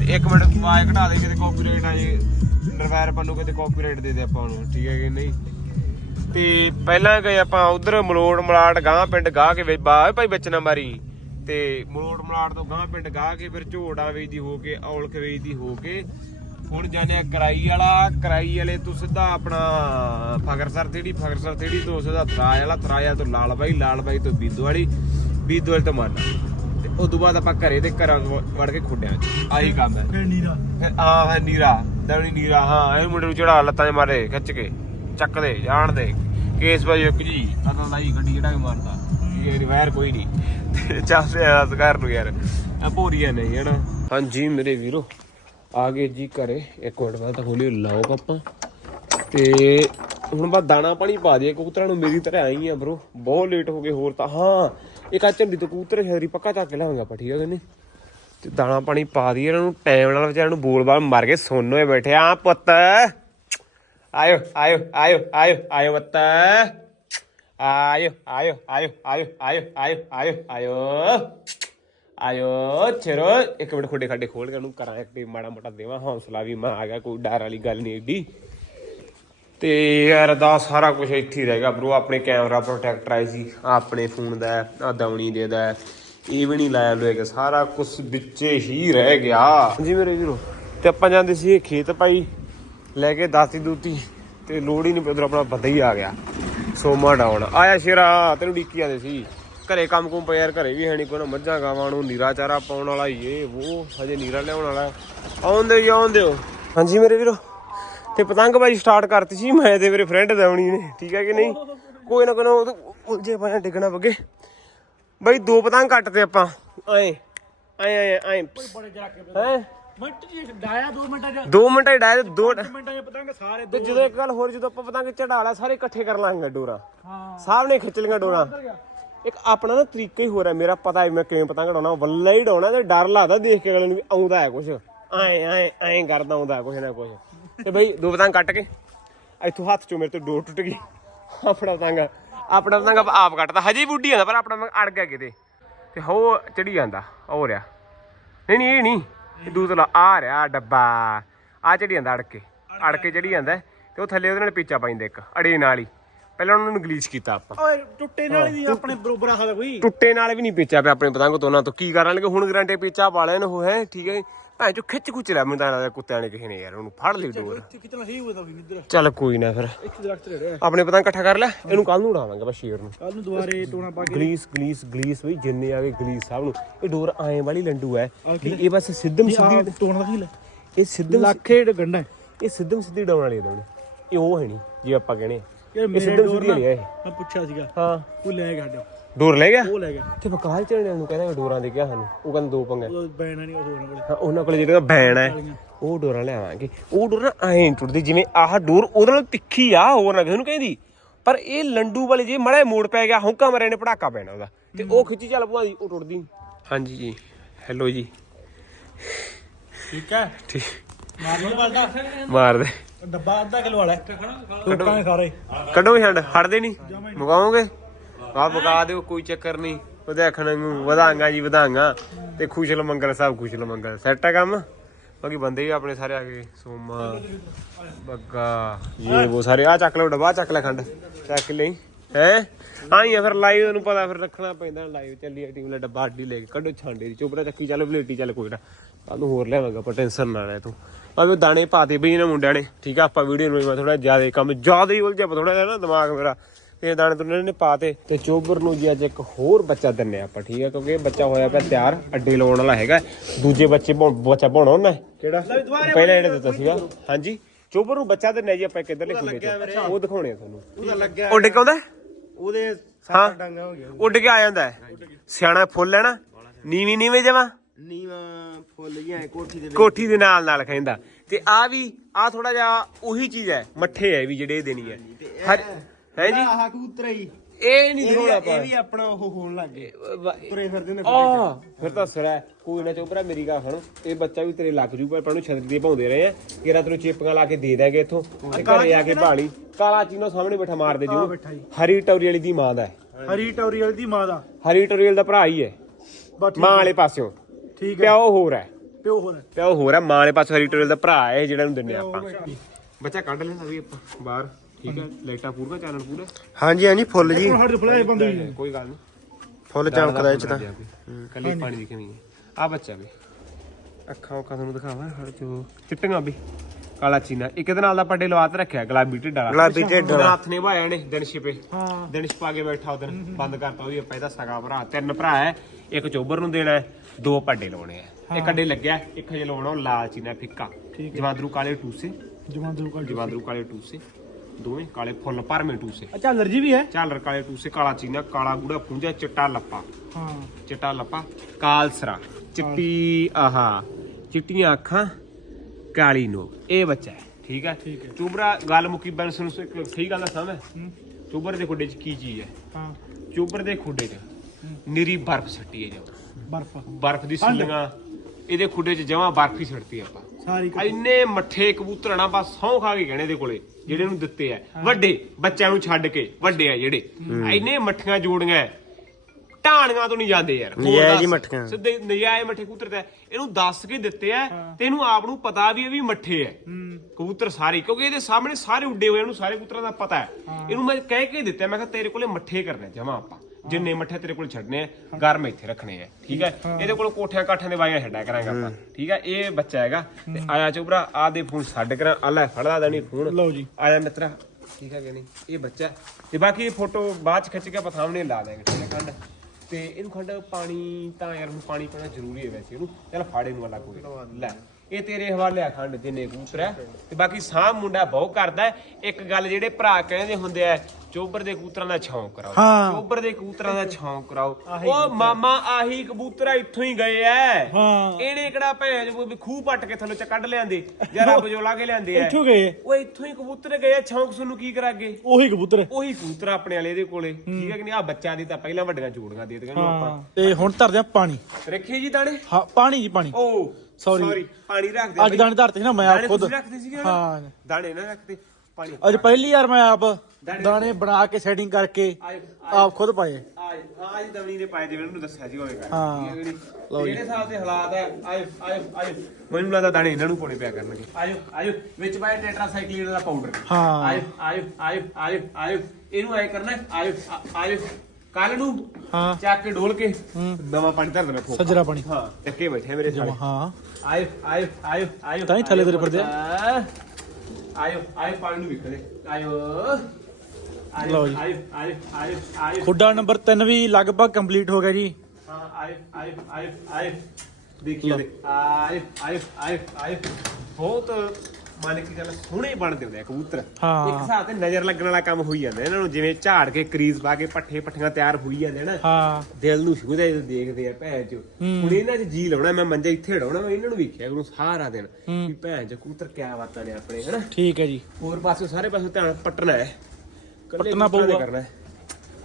ਤੇ ਇੱਕ ਮਿੰਟ ਆਵਾਜ਼ ਘਟਾ ਦੇ, ਕਿਤੇ ਕਾਪੀਰਾਈਟ ਆ ਜੇ ਨਰਵੈਰ ਪੰਨੂ ਕਿਤੇ ਕਾਪੀਰਾਈਟ ਦੇ ਦੇ ਆਪਾਂ ਨੂੰ ਠੀਕ ਹੈ ਕਿ ਨਹੀਂ? ਤੇ ਪਹਿਲਾਂ ਗਏ ਆਪਾਂ ਉਧਰ ਮਲੋੜ, ਮਲਾਟ ਗਾਂ ਪਿੰਡ, ਗਾਹ ਕੇ ਵਿੱਚ ਬਾ ਭਾਈ ਵਿੱਚ ਨਾ ਮਾਰੀ। ਤੇ ਮਲੋੜ ਮਲਾਟ ਤੋਂ ਗਾਂ ਪਿੰਡ ਗਾਹ ਕੇ ਫਿਰ ਝੋੜਾ ਵੇਚਦੀ ਹੋ ਕੇ ਔਲਖ ਵੇਚਦੀ ਹੋ ਕੇ। ਹੁਣ ਜਾਣੇ ਆ ਕਰਾਈ ਵਾਲਾ ਕਰਾਈ ਵਾਲੇ ਤੋਂ ਸਿੱਧਾ ਆਪਣਾ ਫਗਰਸਰ ਥੇੜੀ ਫਗਰਸਰ ਥੇੜੀ ਤੋਂ ਸਿੱਧਾ ਥਰਾਜ ਵਾਲਾ ਵਾਲਾ ਤੋਂ ਲਾਲ ਬਾਈ ਲਾਲ ਬਾਈ ਤੋਂ ਬੀਦੋ ਵਾਲੀ ਬੀਦੋ ਵਾਲੀ ਤੋਂ ਮਾਨਾ। ਤੇ ਉਸ ਤੋਂ ਬਾਅਦ ਆਪਾਂ ਘਰੇ ਤੇ ਘਰਾਂ ਚ ਵੜ ਕੇ ਖੁੱਡਿਆਂ ਚ। ਆਹੀ ਕੰਮ ਹੈ। ਫੇਰ ਨੀਰਾ। ਫਿਰ ਆ ਹੈ ਨੀਰਾ ਦਵਣੀ ਨੀਰਾ ਹਾਂ ਇਹ ਮੁੰਡੇ ਨੂੰ ਚੜਾ ਲੱਤਾਂ 'ਚ ਮਾਰੇ ਖਿੱਚ ਕੇ ਚੱਕ ਦੇ ਜਾਣ ਦੇ। ਕੇਸ ਭਾਈ ਇੱਕ ਜੀ ਲਾਈ ਗੱਡੀ ਜਿਹੜਾ ਮਾਰਦਾ। ਰਿਵਾਇਰ ਕੋਈ ਨਹੀਂ। ਤੇ ਚੱਲਦੇ ਆ ਘਰ ਨੂੰ ਯਾਰ, ਆ ਭੋਰੀਆਂ ਨਹੀਂ ਹਨਾ। ਹਾਂਜੀ ਮੇਰੇ ਵੀਰੋ, ਆ ਗਏ ਜੀ ਘਰੇ। ਇੱਕ ਮਿੰਟ ਬਾਅਦ ਤਾਂ ਹੌਲੀ ਲਾਓ ਕੱਪਾਂ। ਤੇ ਹੁਣ ਬਾ ਦਾਣਾ ਪਾਣੀ ਪਾ ਦਈਏ ਕਬੂਤਰਾਂ ਨੂੰ ਮੇਰੀ ਤਰ੍ਹਾਂ ਆਈ ਆ ਬ్రో ਬਹੁਤ ਲੇਟ ਹੋ ਗਏ ਹੋਰ ਤਾਂ। ਹਾਂ, ਇੱਕ ਆ ਝੰਡੀ ਤੋਂ ਕਬੂਤਰ ਸ਼ੇਰੀ ਪੱਕਾ ਚੱਕ ਕੇ ਲਾਵਾਂਗੇ ਆਪਾਂ, ਠੀਕ ਹੈ ਕਿ ਤੇ ਦਾਣਾ ਪਾਣੀ ਪਾ ਦਈਏ, ਇਹਨਾਂ ਨੂੰ ਟਾਈਮ ਨਾਲ ਵਿਚਾਰਿਆਂ ਨੂੰ ਬੋਲ ਬਾਲ ਮਾਰ ਕੇ ਸੁੰਨ ਹੋਏ ਬੈਠੇ ਆ। ਪੁੱਤ, ਆਇਓ ਆਇਓ ਆਇਓ ਆਇਓ ਆਇਓ ਪੁੱਤ। ਆਇਓ ਆਇਓ ਆਇਓ ਆਇਓ ਆਇਓ ਆਇਓ ਆਇਓ ਆਇਓ ਆਇਓ ਚਿਰੋ ਇੱਕ ਮਿੰਟ ਖੋਡੇ ਖਾਡੇ ਖੋਲ ਕੇ ਉਹਨੂੰ ਕਰਾਂ ਇੱਕ ਮਾੜਾ ਮੋਟਾ ਦੇਵਾਂ ਹੌਸਲਾ ਵੀ ਮੈਂ ਆ ਗਿਆ ਕੋਈ ਡਰ ਵਾਲੀ ਗੱਲ ਨਹੀਂ ਏਡੀ ਤੇ ਯਾਰ ਦਾ ਸਾਰਾ ਕੁਝ ਇੱਥੇ ਹੀ ਰਹੇਗਾ ਬ్రో ਆਪਣੇ ਕੈਮਰਾ ਪ੍ਰੋਟੈਕਟਰ ਆਈ ਸੀ ਆਪਣੇ ਫੋਨ ਦਾ ਆ ਦਵਣੀ ਦੇ ਦਾ ਇਹ ਵੀ ਨਹੀਂ ਲਾਇਆ ਲੋਏਗਾ ਸਾਰਾ ਕੁਝ ਵਿੱਚੇ ਹੀ ਰਹਿ ਗਿਆ ਜੀ ਮੇਰੇ ਵੀਰੋ ਤੇ ਆਪਾਂ ਜਾਂਦੇ ਸੀ ਖੇਤ ਭਾਈ ਲੈ ਕੇ ਦਾਤੀ ਦੂਤੀ ਤੇ ਲੋੜ ਹੀ ਨਹੀਂ ਉਧਰ ਆਪਣਾ ਬੰਦਾ ਹੀ ਆ ਗਿਆ ਸੋਮਾ ਡਾਉਣ ਆਇਆ ਸ਼ੇਰਾ ਤੈਨੂੰ ਡੀਕੀ ਜਾਂਦੇ ਸੀ। ਘਰੇ ਕੰਮ ਕੁੰਮ ਪਿਆ ਯਾਰ ਘਰੇ ਵੀ ਹੈ ਨਹੀਂ ਕੋਈ ਨਾ ਮੱਝਾਂ ਗਾਵਾਂ ਨੂੰ ਨੀਰਾ ਚਾਰਾ ਪਾਉਣ ਵਾਲਾ ਹੀ ਇਹ ਉਹ ਹਜੇ ਨੀਰਾ ਲਿਆਉਣ ਵਾਲਾ। ਆਉਂਦੇ ਹੀ ਆਉਂਦੇ ਹੋ। ਹਾਂਜੀ ਮੇਰੇ ਵੀਰੋ। ਤੇ ਪਤੰਗ ਬਾਈ ਸਟਾਰਟ ਕਰਤੀ ਸੀ ਮੈਂ ਤੇ ਮੇਰੇ ਫਰੈਂਡ ਦਵਣੀ ਨੇ ਠੀਕ ਹੈ ਕਿ ਨਹੀਂ? ਕੋਈ ਨਾ ਕੋਈ ਨਾ ਉਲਝੇ ਪਾਣਾ ਡਿੱਗਣਾ ਬੱਗੇ ਬਾਈ ਦੋ ਪਤੰਗ ਕੱਟਦੇ ਆਪਾਂ। ਐ ਐ ਐ ਐ। ਬੜੇ ਜਾ ਕੇ ਹੈ? ਮਿੰਟ ਜੀ ਡਾਇਆ 2 ਮਿੰਟਾਂ ਚ। ਦੋ ਮਿੰਟ ਹੀ ਡਾਇ ਦੋ ਮਿੰਟਾਂ ਚ ਪਤੰਗ ਸਾਰੇ ਤੇ ਜਦੋਂ ਇੱਕ ਗੱਲ ਹੋਰ ਜਦੋਂ ਆਪਾਂ ਪਤੰਗ ਚੜਾ ਲਿਆ ਸਾਰੇ ਇਕੱਠੇ ਕਰ ਲਾਂਗੇ ਡੋਰਾ। ਹਾਂ। ਸਾਹਬ ਨੇ ਖਿੱਚ ਲਈਆਂ ਡੋਰਾ। ਇੱਕ ਆਪਣਾ ਨਾ ਤਰੀਕਾ ਹੀ ਹੋ ਰਿਹਾ ਮੇਰਾ ਪਤਾ ਹੈ ਮੈਂ ਕਿਵੇਂ ਪਤੰਗ ਉਡਾਉਣਾ ਵੱਲਾ ਹੀ ਉਡਾਉਣਾ ਤੇ ਡਰ ਲੱਗਦਾ ਦੇਖ ਕੇ ਅਗਲੇ ਨੂੰ ਵੀ ਆਉਂਦਾ ਹੈ ਕੁਝ ਐ ਐ ਐ ਕਰਦਾ ਆਉਂਦਾ ਹੈ ਕੁਝ ਨਾ ਕੁਝ ਤੇ ਬਈ ਦੋ ਪਤੰਗ ਕੱਟ ਕੇ ਇੱਥੋਂ ਹੱਥ ਚੋਂ ਮੇਰੇ ਤੋਂ ਡੋਰ ਟੁੱਟ ਗਈ। ਆਪਣਾ ਪਤੰਗ ਆਪਣਾ ਪਤੰਗ ਆਪਾਂ ਕੱਟਦਾ ਹਜੇ ਬੁੱਢੀ ਜਾਂਦਾ ਪਰ ਆਪਣਾ ਪਤੰਗ ਅੜ ਗਿਆ ਕਿਤੇ। ਤੇ ਹੋ ਚੜੀ ਜਾਂਦਾ ਹੋ ਰਿਹਾ ਨਹੀਂ ਨਹੀਂ ਇਹ ਨਹੀਂ। ਇਹ ਦੂਸਰਾ ਆ ਰਿਹਾ ਡੱਬਾ। ਆ ਚੜੀ ਜਾਂਦਾ ਅੜ ਕੇ ਅੜ ਕੇ ਚੜੀ ਜਾਂਦਾ। ਤੇ ਉਹ ਥੱਲੇ ਉਹਦੇ ਨਾਲ ਪੀਚਾ ਪਾਈਂਦੇ ਇੱਕ ਅੜੇ ਨਾਲ ਹੀ। ਪਹਿਲਾਂ ਉਹਨਾਂ ਨੂੰ ਗਲੀਚ ਕੀਤਾ ਆਪਾਂ। ਓਏ ਟੁੱਟੇ ਨਾਲ ਹੀ ਆਪਣੇ ਬਰੋਬਰ ਆਖਦਾ ਕੋਈ। ਟੁੱਟੇ ਨਾਲ ਵੀ ਨਹੀਂ ਪੀਚਾ ਪਿਆ ਆਪਣੇ ਪਤੰਗ ਤੋਂ ਉਹਨਾਂ ਤੋਂ ਕੀ ਕਰਾਂਗੇ? ਹੁਣ ਗਰੰਟੇ ਪੀਚਾ ਪਾ ਲੈਣ ਉਹ ਹੈ ਠੀਕ ਹੈ ਭਾਂ ਚੋ ਖਿੱਚ ਖੁੱਚ ਲਿਆ ਮੈਨੂੰ ਤਾਂ ਲੱਗਦਾ ਕੁੱਤਿਆਂ ਨੇ ਕਿਸੇ ਨੇ ਯਾਰ ਉਹਨੂੰ ਫੜ ਲਈ ਡੋਰ। ਇੱਥੇ ਕਿਤਨਾ ਹੀ ਹੋਇਆ ਤਾਂ ਇੱਧਰ ਚੱਲ ਕੋਈ ਨਾ ਫਿਰ। ਇੱਥੇ ਦਰਖਤ ਰਿਹਾ ਆਪਣੇ ਪਤੰਗ ਇਕੱਠਾ ਕਰ ਲੈ ਇਹਨੂੰ ਕੱਲ ਨੂੰ ਉਡਾਵਾਂਗੇ ਬਸ ਸ਼ੇਰ ਨੂੰ। ਕੱਲ ਨੂੰ ਦੁਬਾਰੇ ਟੋਣਾ ਪਾ ਕੇ। ਗਲੀਸ ਗਲੀਸ ਗਲੀਸ ਬਈ ਜਿੰਨੇ ਆ ਗਏ ਗਲੀਸ ਸਭ ਨੂੰ। ਇਹ ਡੋਰ ਆਏ ਵਾਲੀ ਲੰਡੂ ਹੈ ਵੀ ਇਹ ਬਸ ਸਿੱਧਮ ਸਿੱਧੀ ਟੋਣਾ ਦਾ ਕੀ ਲੈ? ਇਹ ਸਿੱਧਮ ਲੱਖੇ ਗੰਡਾ। ਇਹ ਸਿੱਧਮ ਸਿੱਧੀ ਡਾਉਣ ਵਾਲੀ ਦੋਣੇ ਇਹ ਉਹ ਹੈ ਨਹੀਂ ਜੇ ਆਪਾਂ ਕਹਿੰਦੇ ਆ। ਯਾਰ ਇਹ ਮੇਰੇ ਡੋਰ ਨਾ ਮੈਂ ਪੁੱਛਿਆ ਸੀਗਾ। ਹਾਂ। ਉਹ ਲੈ ਗਿਆ ਸਾਡਾ। ਡੋਰ ਲੈ ਗਿਆ? ਉਹ ਲੈ ਗਿਆ। ਤੇ ਬਕਾਲ ਚੜਨੇ ਨੂੰ ਕਹਿੰਦਾ ਡੋਰਾਂ ਦੇ ਗਿਆ ਸਾਨੂੰ। ਉਹ ਕਹਿੰਦਾ ਦੋ ਪੰਗੇ। ਉਹ ਬੈਣਾ ਨਹੀਂ ਉਹ ਹੋਣਾ ਕੋਲੇ। ਹਾਂ ਉਹਨਾਂ ਕੋਲ ਜਿਹੜਾ ਬੈਣ ਹੈ ਉਹ ਡੋਰਾਂ ਲਿਆਵਾਂਗੇ ਉਹ ਡੋਰ ਨਾ ਐਂ ਟੁੱਟਦੀ ਜਿਵੇਂ ਆਹ ਡੋਰ ਉਹਦੇ ਨਾਲ ਤਿੱਖੀ ਆ ਹੋਰ ਨਾ ਕਿਸੇ ਨੂੰ ਕਹਿੰਦੀ। ਪਰ ਇਹ ਲੰਡੂ ਵਾਲੇ ਜੇ ਮੜਾ ਮੋੜ ਪੈ ਗਿਆ ਹੁੱਕਾ ਮਰੇ ਨੇ ਪੜਾਕਾ ਪੈਣਾ ਉਹਦਾ। ਤੇ ਉਹ ਖਿੱਚੀ ਚੱਲ ਭੂਆ ਦੀ ਉਹ ਟੁੱਟਦੀ। ਹਾਂਜੀ ਜੀ। ਹੈਲੋ ਜੀ। ਠੀਕ ਹੈ? ਠੀਕ। ਮਾਰ ਲਓ ਬਾਲਦਾ ਮਾਰ ਦੇ ਡੱਬਾ ਅੱਧਾ ਕਿਲੋ ਵਾਲਾ ਲੋਕਾਂ ਨੇ ਸਾਰੇ। ਕੱਢੋ ਹੰਡ ਹਟਦੇ ਨਹੀਂ ਮੁਕਾਓਗੇ ਆ ਪਕਾ ਦਿਓ, ਕੋਈ ਚੱਕਰ ਨਹੀਂ। ਉਹਦੇ ਆਖਣ ਨੂੰ ਵਧਾਂਗਾ ਜੀ, ਵਧਾਂਗਾ। ਤੇ ਖੁਸ਼ਲ ਮੰਗਲ ਸਭ ਖੁਸ਼ਲ ਮੰਗਲ ਸੈੱਟ ਆ ਕੰਮ? ਬਾਕੀ ਬੰਦੇ ਵੀ ਆਪਣੇ ਸਾਰੇ ਆ ਗਏ। ਸੋਮਾ, ਬੱਗਾ। ਇਹ ਉਹ ਸਾਰੇ। ਆ ਚੱਕ ਲਓ ਡੱਬਾ ਚੱਕ ਲੈ ਖੰਡ। ਚੱਕ ਲਈ। ਹੈ? ਆਈ ਆ ਫਿਰ ਲਾਈਵ ਨੂੰ ਪਤਾ ਫਿਰ ਰੱਖਣਾ ਪੈਂਦਾ। ਲਾਈਵ ਚੱਲੀ ਆ, ਟੀਮ ਦਾ ਡੱਬਾ ਅੱਡੀ ਲੈ ਕੇ ਕੱਢੋ ਛਾਂਡੇ ਦੀ। ਚੋਪੜਾ ਚੱਕੀ ਚੱਲ, ਬਲੇਟੀ ਚੱਲ, ਕੋਈ ਨਾ। ਕੱਲ ਹੋਰ ਲਿਆਵਾਂਗਾ ਪਰ ਟੈਨਸ਼ਨ ਨਾ ਲੈ ਤੂੰ। ਭਾਵੇਂ ਉਹ ਦਾਣੇ ਪਾਤੇ ਬਈ ਇਹਨਾਂ ਮੁੰਡਿਆਂ ਨੇ। ਠੀਕ ਆ, ਆਪਾਂ ਵੀਡੀਓ ਨੂੰ ਮੈਂ ਥੋੜਾ ਜ਼ਿਆਦਾ ਕੰਮ, ਜ਼ਿਆਦਾ ਹੀ ਉਲਝਿਆ ਥੋੜਾ ਜਿਹਾ ਨਾ ਦਿਮਾਗ ਮੇਰਾ। ਇਹ ਦਾਣੇ ਤੋਂ ਇਹਨਾਂ ਨੇ ਪਾਤੇ ਤੇ ਚੋਬਰ ਨੂੰ ਜੀ ਅੱਜ ਇੱਕ ਹੋਰ ਬੱਚਾ ਦਿੰਨੇ ਆਪਾਂ ਠੀਕ ਆ? ਕਿਉਂਕਿ ਇਹ ਬੱਚਾ ਹੋਇਆ ਪਿਆ ਤਿਆਰ ਅੱਡੇ ਲਾਉਣ ਵਾਲਾ ਹੈਗਾ। ਦੂਜੇ ਬੱਚੇ ਭੌਂ- ਬੱਚਾ ਪਾਉਣਾ ਉਹਨੇ। ਕਿਹੜਾ? ਪਹਿਲਾਂ ਇਹਨੇ ਦਿੱਤਾ ਸੀਗਾ। ਹਾਂਜੀ। ਚੋਬਰ ਨੂੰ ਬੱਚਾ ਦਿੰਨੇ ਜੀ ਆਪਾਂ ਕਿੱਧਰਲੇ ਖੁੱਲੇ ਚ। ਉਹ ਦਿਖਾਉਣੇ ਆ ਤੁਹਾਨੂੰ। ਉਹਦਾ ਲੱਗਿਆ ਉੱਡ ਕੇ ਆਉਂਦਾ? ਹੈ? ਉਹਦੇ ਹਾਂ। ਸੱਤ ਡਾਂਗਾ ਹੋ ਗਿਆ। ਉੱਡ ਕੇ ਆ ਜਾਂਦਾ ਹੈ। ਸਿਆਣਾ ਫੁੱਲ ਹੈ ਨਾ? ਨੀਵੀਂ ਨੀਵੇਂ ਜਮਾ ਨੀਵਾ ਫੁੱਲ ਗਿਆ ਕੋਠੀ ਦੇ ਕੋਠੀ ਦੇ ਨਾਲ ਨਾਲ ਕਹਿੰਦਾ। ਤੇ ਆ ਵੀ ਆ ਥੋੜਾ ਜਿਹਾ ਉਹੀ ਚੀਜ਼ ਹੈ। ਮੱਠੇ ਹੈ ਵੀ ਜਿਹੜੇ ਇਹ ਦੇਣੀ ਹੈ। ਹਰ- ਹੈ ਜੀ? ਆਹ ਕਬੂਤਰ ਹੀ ਇਹ ਨਹੀਂ ਇਹ ਦਿਖਾਉਣਾ ਇਹ ਆਪਾਂ ਵੀ ਆਪਣਾ ਉਹ ਹੋਣ ਲੱਗ ਗਏ। ਤੁਰੇ ਫਿਰਦੇ ਨੇ ਆ ਫਿਰ ਤਾਂ ਸਰਾ ਕੋਈ ਨਾ ਚੋਬਰਾ ਮੇਰੀ ਗੱਲ ਸੁਣ। ਇਹ ਬੱਚਾ ਵੀ ਤੇਰੇ ਲੱਗ ਜੂ ਪਰ ਨੂੰ ਛਤਰੀ ਦੇ ਪਾਉਂਦੇ ਰਹੇ ਆ। ਕਿਰਾ ਤੈਨੂੰ ਚਿਪਕਾਂ ਲਾ ਕੇ ਦੇ ਦਾਂਗੇ ਇੱਥੋਂ। ਘਰੇ ਆ ਕੇ ਭਾਲੀ। ਕਾਲਾ ਚੀਨੋ ਸਾਹਮਣੇ ਬੈਠਾ ਮਾਰ ਦੇ ਜੂ। ਹਰੀ ਟੌਰੀ ਵਾਲੀ ਦੀ ਮਾਂ ਦਾ ਹੈ। ਹਰੀ ਟੌਰੀਅਲ ਦੀ ਮਾਂ ਦਾ। ਹਰੀ ਟੌਰੀਅਲ ਦਾ ਭਰਾ ਹੀ ਹੈ। ਮਾਂ ਵਾਲੇ ਪਾਸਿਓਂ। ਠੀਕ ਹੈ। ਪਿਓ ਹੋਰ ਹੈ। ਪਿਓ ਹੋਰ ਪਿਓ ਹੋਰ ਹੈ। ਮਾਂ ਵਾਲੇ ਪਾਸੋਂ ਹਰੀ ਟੌਰੀਅਲ ਦਾ ਭਰਾ ਹੈ ਇਹ ਜਿਹੜਾ ਨੂੰ ਦਿੰਨੇ ਆਪਾਂ। ਬੱਚਾ ਕੱਢ ਲੈਣਾ ਵੀ ਆਪਾਂ ਬਾਹਰ। ਠੀਕ ਹੈ ਲਾਈਟਾਂ ਪੂਰਾ ਚਾਨਣ ਪੂਰਾ? ਹਾਂਜੀ ਹਾਂਜੀ ਫੁੱਲ ਜੀ। ਫੁੱਲੇ ਬੰਦੇ। ਕੋਈ ਗੱਲ ਨਹੀਂ। ਫੁੱਲ ਚਮਕਦਾ ਇਹ ਚ ਤਾਂ। ਕੱਲੀ ਪਾਣੀ ਦੀ ਕਮੀ ਹੈ। ਆ ਬੱਚਾ ਵੀ। ਅੱਖਾਂ ਅੱਖਾਂ ਤੁਹਾਨੂੰ ਦਿਖਾਵਾਂ ਹਰ ਜੋ ਚਿੱਟੀਆਂ ਵੀ। ਕਾਲਾ ਚੀਨਾ। ਇੱਕ ਇਹਦੇ ਨਾਲ ਦਾ ਪੱਡੇ ਲਵਾਤ ਰੱਖਿਆ ਗੁਲਾਬੀ ਢਿੱਡ ਵਾਲਾ। ਗੁਲਾਬੀ ਢਿੱਡ ਵਾਲਾ। ਹੱਥ ਨੇ ਭਾਇਆ ਨੇ ਦਿਨ ਛਿਪੇ। ਹਾਂ। ਦਿਨ ਛਪਾ ਕੇ ਬੈਠਾ ਉਧਰ ਬੰਦ ਕਰਤਾ ਉਹ ਵੀ ਆਪਾਂ ਇਹਦਾ ਸਗਾ ਭਰਾ। ਤਿੰਨ ਭਰਾ ਹੈ। ਇੱਕ ਚੋਬਰ ਨੂੰ ਦੇਣਾ ਹੈ ਦੋ ਪੱਡੇ ਲਾਉਣੇ ਆ ਇੱਕ ਅੱਡੇ ਲੱਗਿਆ ਇੱਕ ਹਜੇ ਲਾਉਣਾ ਉਹ ਲਾਲ ਚੀਨਾ ਫਿੱਕਾ। ਜਵਾਦਰੂ ਕਾਲੇ ਟੂਸੇ। ਦੋ ਜਵਾਦਰੂ ਕਾਲੇ ਟੂਸੇ। ਦੋਵੇਂ ਕਾਲੇ ਫੁੱਲ ਭਰਵੇਂ ਟੂਸੇ। ਅੱਛਾ ਅਲਰਜੀ ਵੀ ਹੈ? ਝਾਲਰ ਕਾਲੇ ਟੂਸੇ ਕਾਲਾ ਚੀਨਾ ਕਾਲਾ ਗੂੜਾ ਪੁੰਜਾ ਚਿੱਟਾ ਲੱਪਾ। ਹਾਂ। ਚਿੱਟਾ ਲੱਪਾ ਕਾਲਸਰਾ ਚਿੱਟੀ ਆਹਾ ਚਿੱਟੀਆਂ ਅੱਖਾਂ ਕਾਲੀ ਨੋਕ ਇਹ ਬੱਚਾ ਹੈ ਠੀਕ ਹੈ? ਠੀਕ ਹੈ। ਚੂਬਰਾ ਗੱਲ ਮੁੱਕੀ ਬੈਂਸ ਨੂੰ ਇੱਕ ਸਹੀ ਗੱਲ ਦੱਸਾਂ ਮੈਂ ਚੂਬਰ ਦੇ ਖੁੱਡੇ 'ਚ ਕੀ ਚੀਜ਼ ਹੈ? ਹਾਂ। ਚੂਬਰ ਦੇ ਖੁੱਡੇ 'ਚ ਨਿਰੀ ਬਰਫ਼ ਸੱਟੀ ਹੈ ਜਮਾ ਬਰਫ। ਬਰਫ਼ ਦੀ ਸਿੱਲੀਆਂ ਇਹਦੇ ਖੁੱਡੇ 'ਚ ਜਮਾ ਬਰਫ਼ ਹੀ ਸੜਤੀ ਆਪਾਂ। ਸਾਰੀ ਆ ਇੰਨੇ ਮੱਠੇ ਕਬੂਤਰ ਨਾ ਬਸ ਸੌਂ ਖਾ ਕੇ ਗਹਿਣੇ ਦੇ ਕੋਲੇ ਜਿਹੜੇ ਨੂੰ ਦਿੱਤੇ ਆ। ਵੱਡੇ ਬੱਚਿਆਂ ਨੂੰ ਛੱਡ ਕੇ ਵੱਡੇ ਆ ਜਿਹੜੇ। ਆ ਇੰਨੇ ਮੱਠੀਆਂ ਜੋੜੀਆਂ ਢਾਣੀਆਂ ਤੋਂ ਨਹੀਂ ਜਾਂਦੇ ਯਾਰ। ਹੋਰ ਨਜਾਇਜ਼ ਹੀ ਦੱਸ। ਮੱਠੀਆਂ। ਸਿੱਧੇ ਨਜਾਇਜ਼ ਮੱਠੇ ਕਬੂਤਰ ਤੇ ਇਹਨੂੰ ਦੱਸ ਕੇ ਦਿੱਤੇ ਆ ਤੇ ਇਹਨੂੰ ਆਪ ਨੂੰ ਪਤਾ ਵੀ ਇਹ ਵੀ ਮੱਠੇ ਆ ਹੂੰ। ਕਬੂਤਰ ਸਾਰੇ ਕਿਉਂਕਿ ਇਹਦੇ ਸਾਹਮਣੇ ਸਾਰੇ ਉੱਡੇ ਹੋਏ ਉਹਨੂੰ ਸਾਰੇ ਕਬੂਤਰਾਂ ਦਾ ਪਤਾ ਹੈ। ਇਹਨੂੰ ਮੈਂ ਕਹਿ ਕੇ ਦਿੱਤਾ ਮੈਂ ਕਿਹਾ ਤੇਰੇ ਕੋਲੇ ਮੱਠੇ ਕਰਨੇ ਜਮਾ ਆਪਾਂ। ਜਿੰਨੇ ਮੱਠੇ ਤੇਰੇ ਕੋਲ ਛੱਡਨੇ ਆ ਗਰਮ ਇੱਥੇ ਰੱਖਣੇ ਆ ਠੀਕ ਹੈ? ਇਹਦੇ ਕੋਲ ਕੋਠਿਆਂ ਕਾਠਿਆਂ ਦੇ ਵਾਈਆਂ ਛੱਡਿਆ ਕਰਾਂਗੇ ਆਪਾਂ ਠੀਕ ਹੈ? ਇਹ ਬੱਚਾ ਹੈਗਾ ਤੇ ਆਇਆ ਚੋਬਰਾ ਆ ਦੇ ਫੋਨ ਛੱਡ ਕਰਾਂ ਆ ਲੈ ਫੜਦਾ ਦੇਣੀ ਫੋਨ। ਲਓ ਜੀ। ਆਇਆ ਮਿੱਤਰਾ ਠੀਕ ਹੈ ਕਿ ਨਹੀਂ? ਇਹ ਬੱਚਾ। ਤੇ ਬਾਕੀ ਇਹ ਫੋਟੋ ਬਾਅਦ ਚ ਖਿੱਚ ਕੇ ਆਪਾਂ ਸਾਹਮਣੇ ਲਾ ਦੇਾਂਗੇ ਠੀਕ ਹੈ ਖੰਡ? ਤੇ ਇਹਨੂੰ ਖੰਡ ਪਾਣੀ ਤਾਂ ਯਾਰ ਹੁਣ ਪਾਣੀ ਪੀਣਾ ਜ਼ਰੂਰੀ ਹੈ ਵੈਸੇ ਇਹਨੂੰ। ਚੱਲ ਫਾੜੇ ਨੂੰ ਅਲੱਗ ਹੋ ਲੈ ਇਹ ਤੇਰੇ ਹਵਾਲੇ ਆ ਖੰਡ ਜਿੰਨੇ ਕਬੂਤਰ ਹੈ ਤੇ ਬਾਕੀ ਸਾਹ ਮੁੰਡਾ ਬਹੁਤ ਕਰਦਾ ਹੈ। ਇੱਕ ਗੱਲ ਜਿਹੜੇ ਭਰਾ ਕਹਿੰਦੇ ਹੁੰਦੇ ਆ ਚੋਬਰ ਦੇ ਕਬੂਤਰਾਂ ਦਾ ਸ਼ੌਂਕ ਕਰਾਓ। ਹਾਂ। ਚੋਬਰ ਦੇ ਕਬੂਤਰਾਂ ਦਾ ਸ਼ੌਂਕ ਕਰਾਓ। ਉਹ ਮਾਮਾ ਆਹੀ ਕਬੂਤਰ ਇੱਥੋਂ ਹੀ ਗਏ ਐ ਹਾਂ। ਇਹਨੇ ਕਿਹੜਾ ਭੈਣ ਜੋ ਵੀ ਖੂਹ ਪੱਟ ਕੇ ਥੱਲੋਂ ਚ ਕੱਢ ਲਿਆਂਦੇ ਜਾਂ ਰੱਬ ਜੋ ਲਾ ਕੇ ਲਿਆਂਦੇ ਐ ਇੱਥੋਂ ਗਏ। ਉਹ ਇੱਥੋਂ ਹੀ ਕਬੂਤਰ ਗਏ ਆ, ਸ਼ੌਂਕ ਸਾਨੂੰ ਕੀ ਕਰਾਗੇ? ਉਹੀ ਕਬੂਤਰ। ਉਹੀ ਕਬੂਤਰ ਆਪਣੇ ਵਾਲੇ ਇਹਦੇ ਕੋਲੇ। ਠੀਕ ਹੈ ਕਿ ਨਹੀਂ? ਆ ਬੱਚਿਆਂ ਦੀ ਤਾਂ ਪਹਿਲਾਂ ਵੱਡੀਆਂ ਜੋੜੀਆਂ ਦੇ ਦਿੱਤੀਆਂ ਨੂੰ ਆਪਾਂ। ਹਾਂ। ਤੇ ਹੁਣ ਧਰਦੇ ਆ ਪਾਣੀ। ਰੱਖੇ ਜੀ ਦਾਣੇ? ਹਾਂ ਪਾਣੀ ਜੀ ਪਾਣੀ। ਓ. ਸੌਰੀ ਪਾਣੀ ਰੱਖ ਦੇ ਅੱਜ ਦਾਣੇ ਧਰਤੇ ਸੀ ਨਾ ਮੈਂ ਦਾਣੇ ਆਪ ਖੁਦ। ਤੁਸੀਂ ਰੱਖਦੇ ਸੀਗੇ ਨਾ? ਹਾਂ। ਦਾਣੇ ਨਾ ਰੱਖਦੇ ਪਾਣੀ। ਅੱਜ ਪਹਿਲੀ ਵਾਰ ਮੈਂ ਆਪ ਦਾਣੇ ਬਣਾ ਕੇ ਸੈਟਿੰਗ ਕਰਕੇ ਆਏ ਆਪ ਖੁਦ ਪਾਏ। ਆਏ ਹਾਂ ਜੀ ਦਵਣੀ ਦੇ ਪਾਏ ਜਿਵੇਂ ਉਹਨੂੰ ਦੱਸਿਆ ਸੀ ਹੋਵੇਗਾ ਹਾਂ। ਜੀ। ਜਿਹੜੇ ਹਿਸਾਬ ਦੇ ਹਾਲਾਤ ਹੈ ਆਇਓ ਆਇਓ ਆਇਓ। ਮੈਨੂੰ ਲੱਗਦਾ ਦਾਣੇ ਇਹਨਾਂ ਨੂੰ ਪਾਉਣੇ ਪਿਆ ਕਰਨਗੇ। ਆਇਓ ਆਇਓ ਵਿੱਚ ਪਾਏ ਟੈਟਰਾਸਾਈਕਲਿਨ ਦਾ ਪਾਊਡਰ ਹਾਂ। ਆਇਓ ਆਇਓ ਆਇਓ ਆਇਓ ਇਹਨੂੰ ਐ ਕਰਨਾ ਆਇਓ ਆਇਓ। ਕੱਲ ਨੂੰ ਹਾਂ ਚੱਕ ਕੇ ਡੋਲ ਕੇ ਹੂੰ ਨਵਾਂ ਪਾਣੀ ਧਰ ਦੇਣਾ ਠੋਕ ਸੱਜਰਾ ਪਾਣੀ ਹਾਂ ਟੱਕੇ ਬੈਠੇ ਮੇਰੇ ਸਾਲੇ ਹਾਂ ਆਇਓ ਆਇਓ ਆਇਓ ਆਇਓ ਤਾਂ ਹੀ ਥੱਲੇ ਤੁਰੇ ਫਿਰਦੇ ਆ। ਆਇਓ ਆਇਓ ਪਾਣੀ ਨੂੰ ਵਿਖਦੇ ਆਇਓ ਆਇਓ ਲਓ ਜੀ। ਆਇਓ ਆਇਓ ਆਇਓ ਆਇਓ ਖੁੱਡਾ ਨੰਬਰ 3 ਵੀ ਲਗਭਗ ਕੰਪਲੀਟ ਹੋ ਗਿਆ ਜੀ ਹਾਂ ਆਇਓ ਆਇਓ ਆਇਓ ਆਇਓ ਦੇਖੀਏ ਦੇ ਆਇਓ ਆਇਓ ਆਇਓ ਆਇਓ ਬਹੁਤ ਮਨ ਕੀ ਗੱਲ ਸੋਹਣੇ ਬਣਦੇ ਹੁੰਦੇ ਆ ਕਬੂਤਰ। ਹਾਂ। ਇੱਕ ਹਿਸਾਬ ਤੇ ਨਜ਼ਰ ਲੱਗਣ ਵਾਲਾ ਕੰਮ ਹੋਈ ਜਾਂਦਾ ਇਹਨਾਂ ਨੂੰ ਜਿਵੇਂ ਝਾੜ ਕੇ ਕਰੀਜ਼ ਪਾ ਕੇ ਪੱਠੇ ਪੱਠੀਆਂ ਤਿਆਰ ਹੋਈ ਜਾਂਦੇ ਨਾ। ਹਾਂ। ਦਿਲ ਨੂੰ ਛੂਹਦਾ ਜਦੋਂ ਦੇਖਦੇ ਆ ਭੈਣ ਚ। ਹੁਣ ਇਹਨਾਂ 'ਚ ਜੀ ਲਾਉਣਾ ਮੈਂ ਮੰਜਾ ਇੱਥੇ ਡਾਉਣਾ ਮੈਂ ਇਹਨਾਂ ਨੂੰ ਵੇਖਿਆ ਕਰੂੰ ਸਾਰਾ ਦਿਨ। ਵੀ ਭੈਣ ਚ ਕਬੂਤਰ ਕਿਆ ਬਾਤਾਂ ਨੇ ਆਪਣੇ ਹਨਾ? ਠੀਕ ਹੈ ਜੀ। ਹੋਰ ਪਾਸੇ ਸਾਰੇ ਪਾਸੇ ਧਿਆਨ ਪੱਟਣਾ ਹੈ। ਇਕੱਲੇ ਪੱਟਣਾ ਪਊਗਾ। ਕਰਨਾ ਹੈ।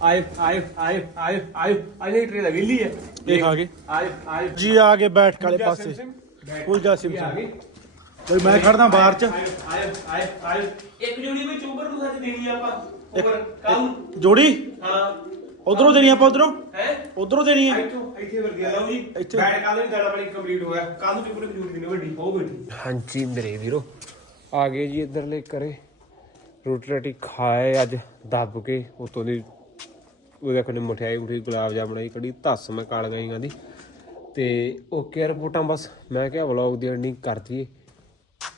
ਆਏ ਆਏ ਆਏ ਆਏ ਆਏ ਆਏ ਟ੍ਰੇ ਦਾ ਵਿਹਲੀ ਹੈ। ਦੇਖ ਆ ਗਏ। ਆਏ ਆਏ। ਜੀ ਆ ਕੇ ਬੈਠ ਕਾਲੇ ਪਾਸੇ। ਉਲਝਾ ਸਿਮ। ਆ ਗਏ। ਬਈ ਮੈਂ ਖੜਦਾ ਬਾਹਰ ਚ। ਆਏ ਆਏ ਆਏ ਆਏ ਇੱਕ ਜੋੜੀ ਵਿੱਚ ਉਬਰ ਨੂੰ ਸੱਚ ਦੇਣੀ ਆ ਆਪਾਂ ਉਬਰ ਕੰਮ ਜੋੜੀ? ਹਾਂ। ਉਧਰੋਂ ਦੇਣੀ ਆਪਾਂ ਉਧਰੋਂ? ਹੈ? ਉਧਰੋਂ ਦੇਣੀ ਹੈ ਇੱਥੋਂ ਇੱਥੇ ਵਰਗੀ ਲਓ ਜੀ ਇੱਥੇ। ਬੈਠ ਕੱਲ ਵੀ ਦਾਣਾ ਪਾਣੀ ਕੰਪਲੀਟ ਹੋ ਗਿਆ। ਕੱਲ ਨੂੰ ਪੂਰੇ ਜੂੜ ਦੀ ਵੱਡੀ ਹੋ ਬੈਠੀ ਹਾਂਜੀ ਮੇਰੇ ਵੀਰੋ ਆ ਗਏ ਜੀ ਇੱਧਰਲੇ ਕਰੇ ਰੋਟੀ ਰਾਟੀ ਖਾਏ ਅੱਜ ਦੱਬ ਕੇ। ਉਤੋਂ ਦੀ ਉਹਦੇ ਕੋਲ ਮਠਿਆਈ ਉਠੀ ਗੁਲਾਬ ਜਾਮਣ ਆਈ ਕੜੀ ਧੱਸ ਮੈਂ ਕਾਲ ਗਈਆਂ ਦੀ। ਤੇ ਓਕੇ ਰਿਪੋਰਟਾਂ ਬਸ। ਮੈਂ ਕਿਹਾ ਵਲੌਗ ਦੀ ਐਂਡਿੰਗ ਕਰ ਦਈਏ।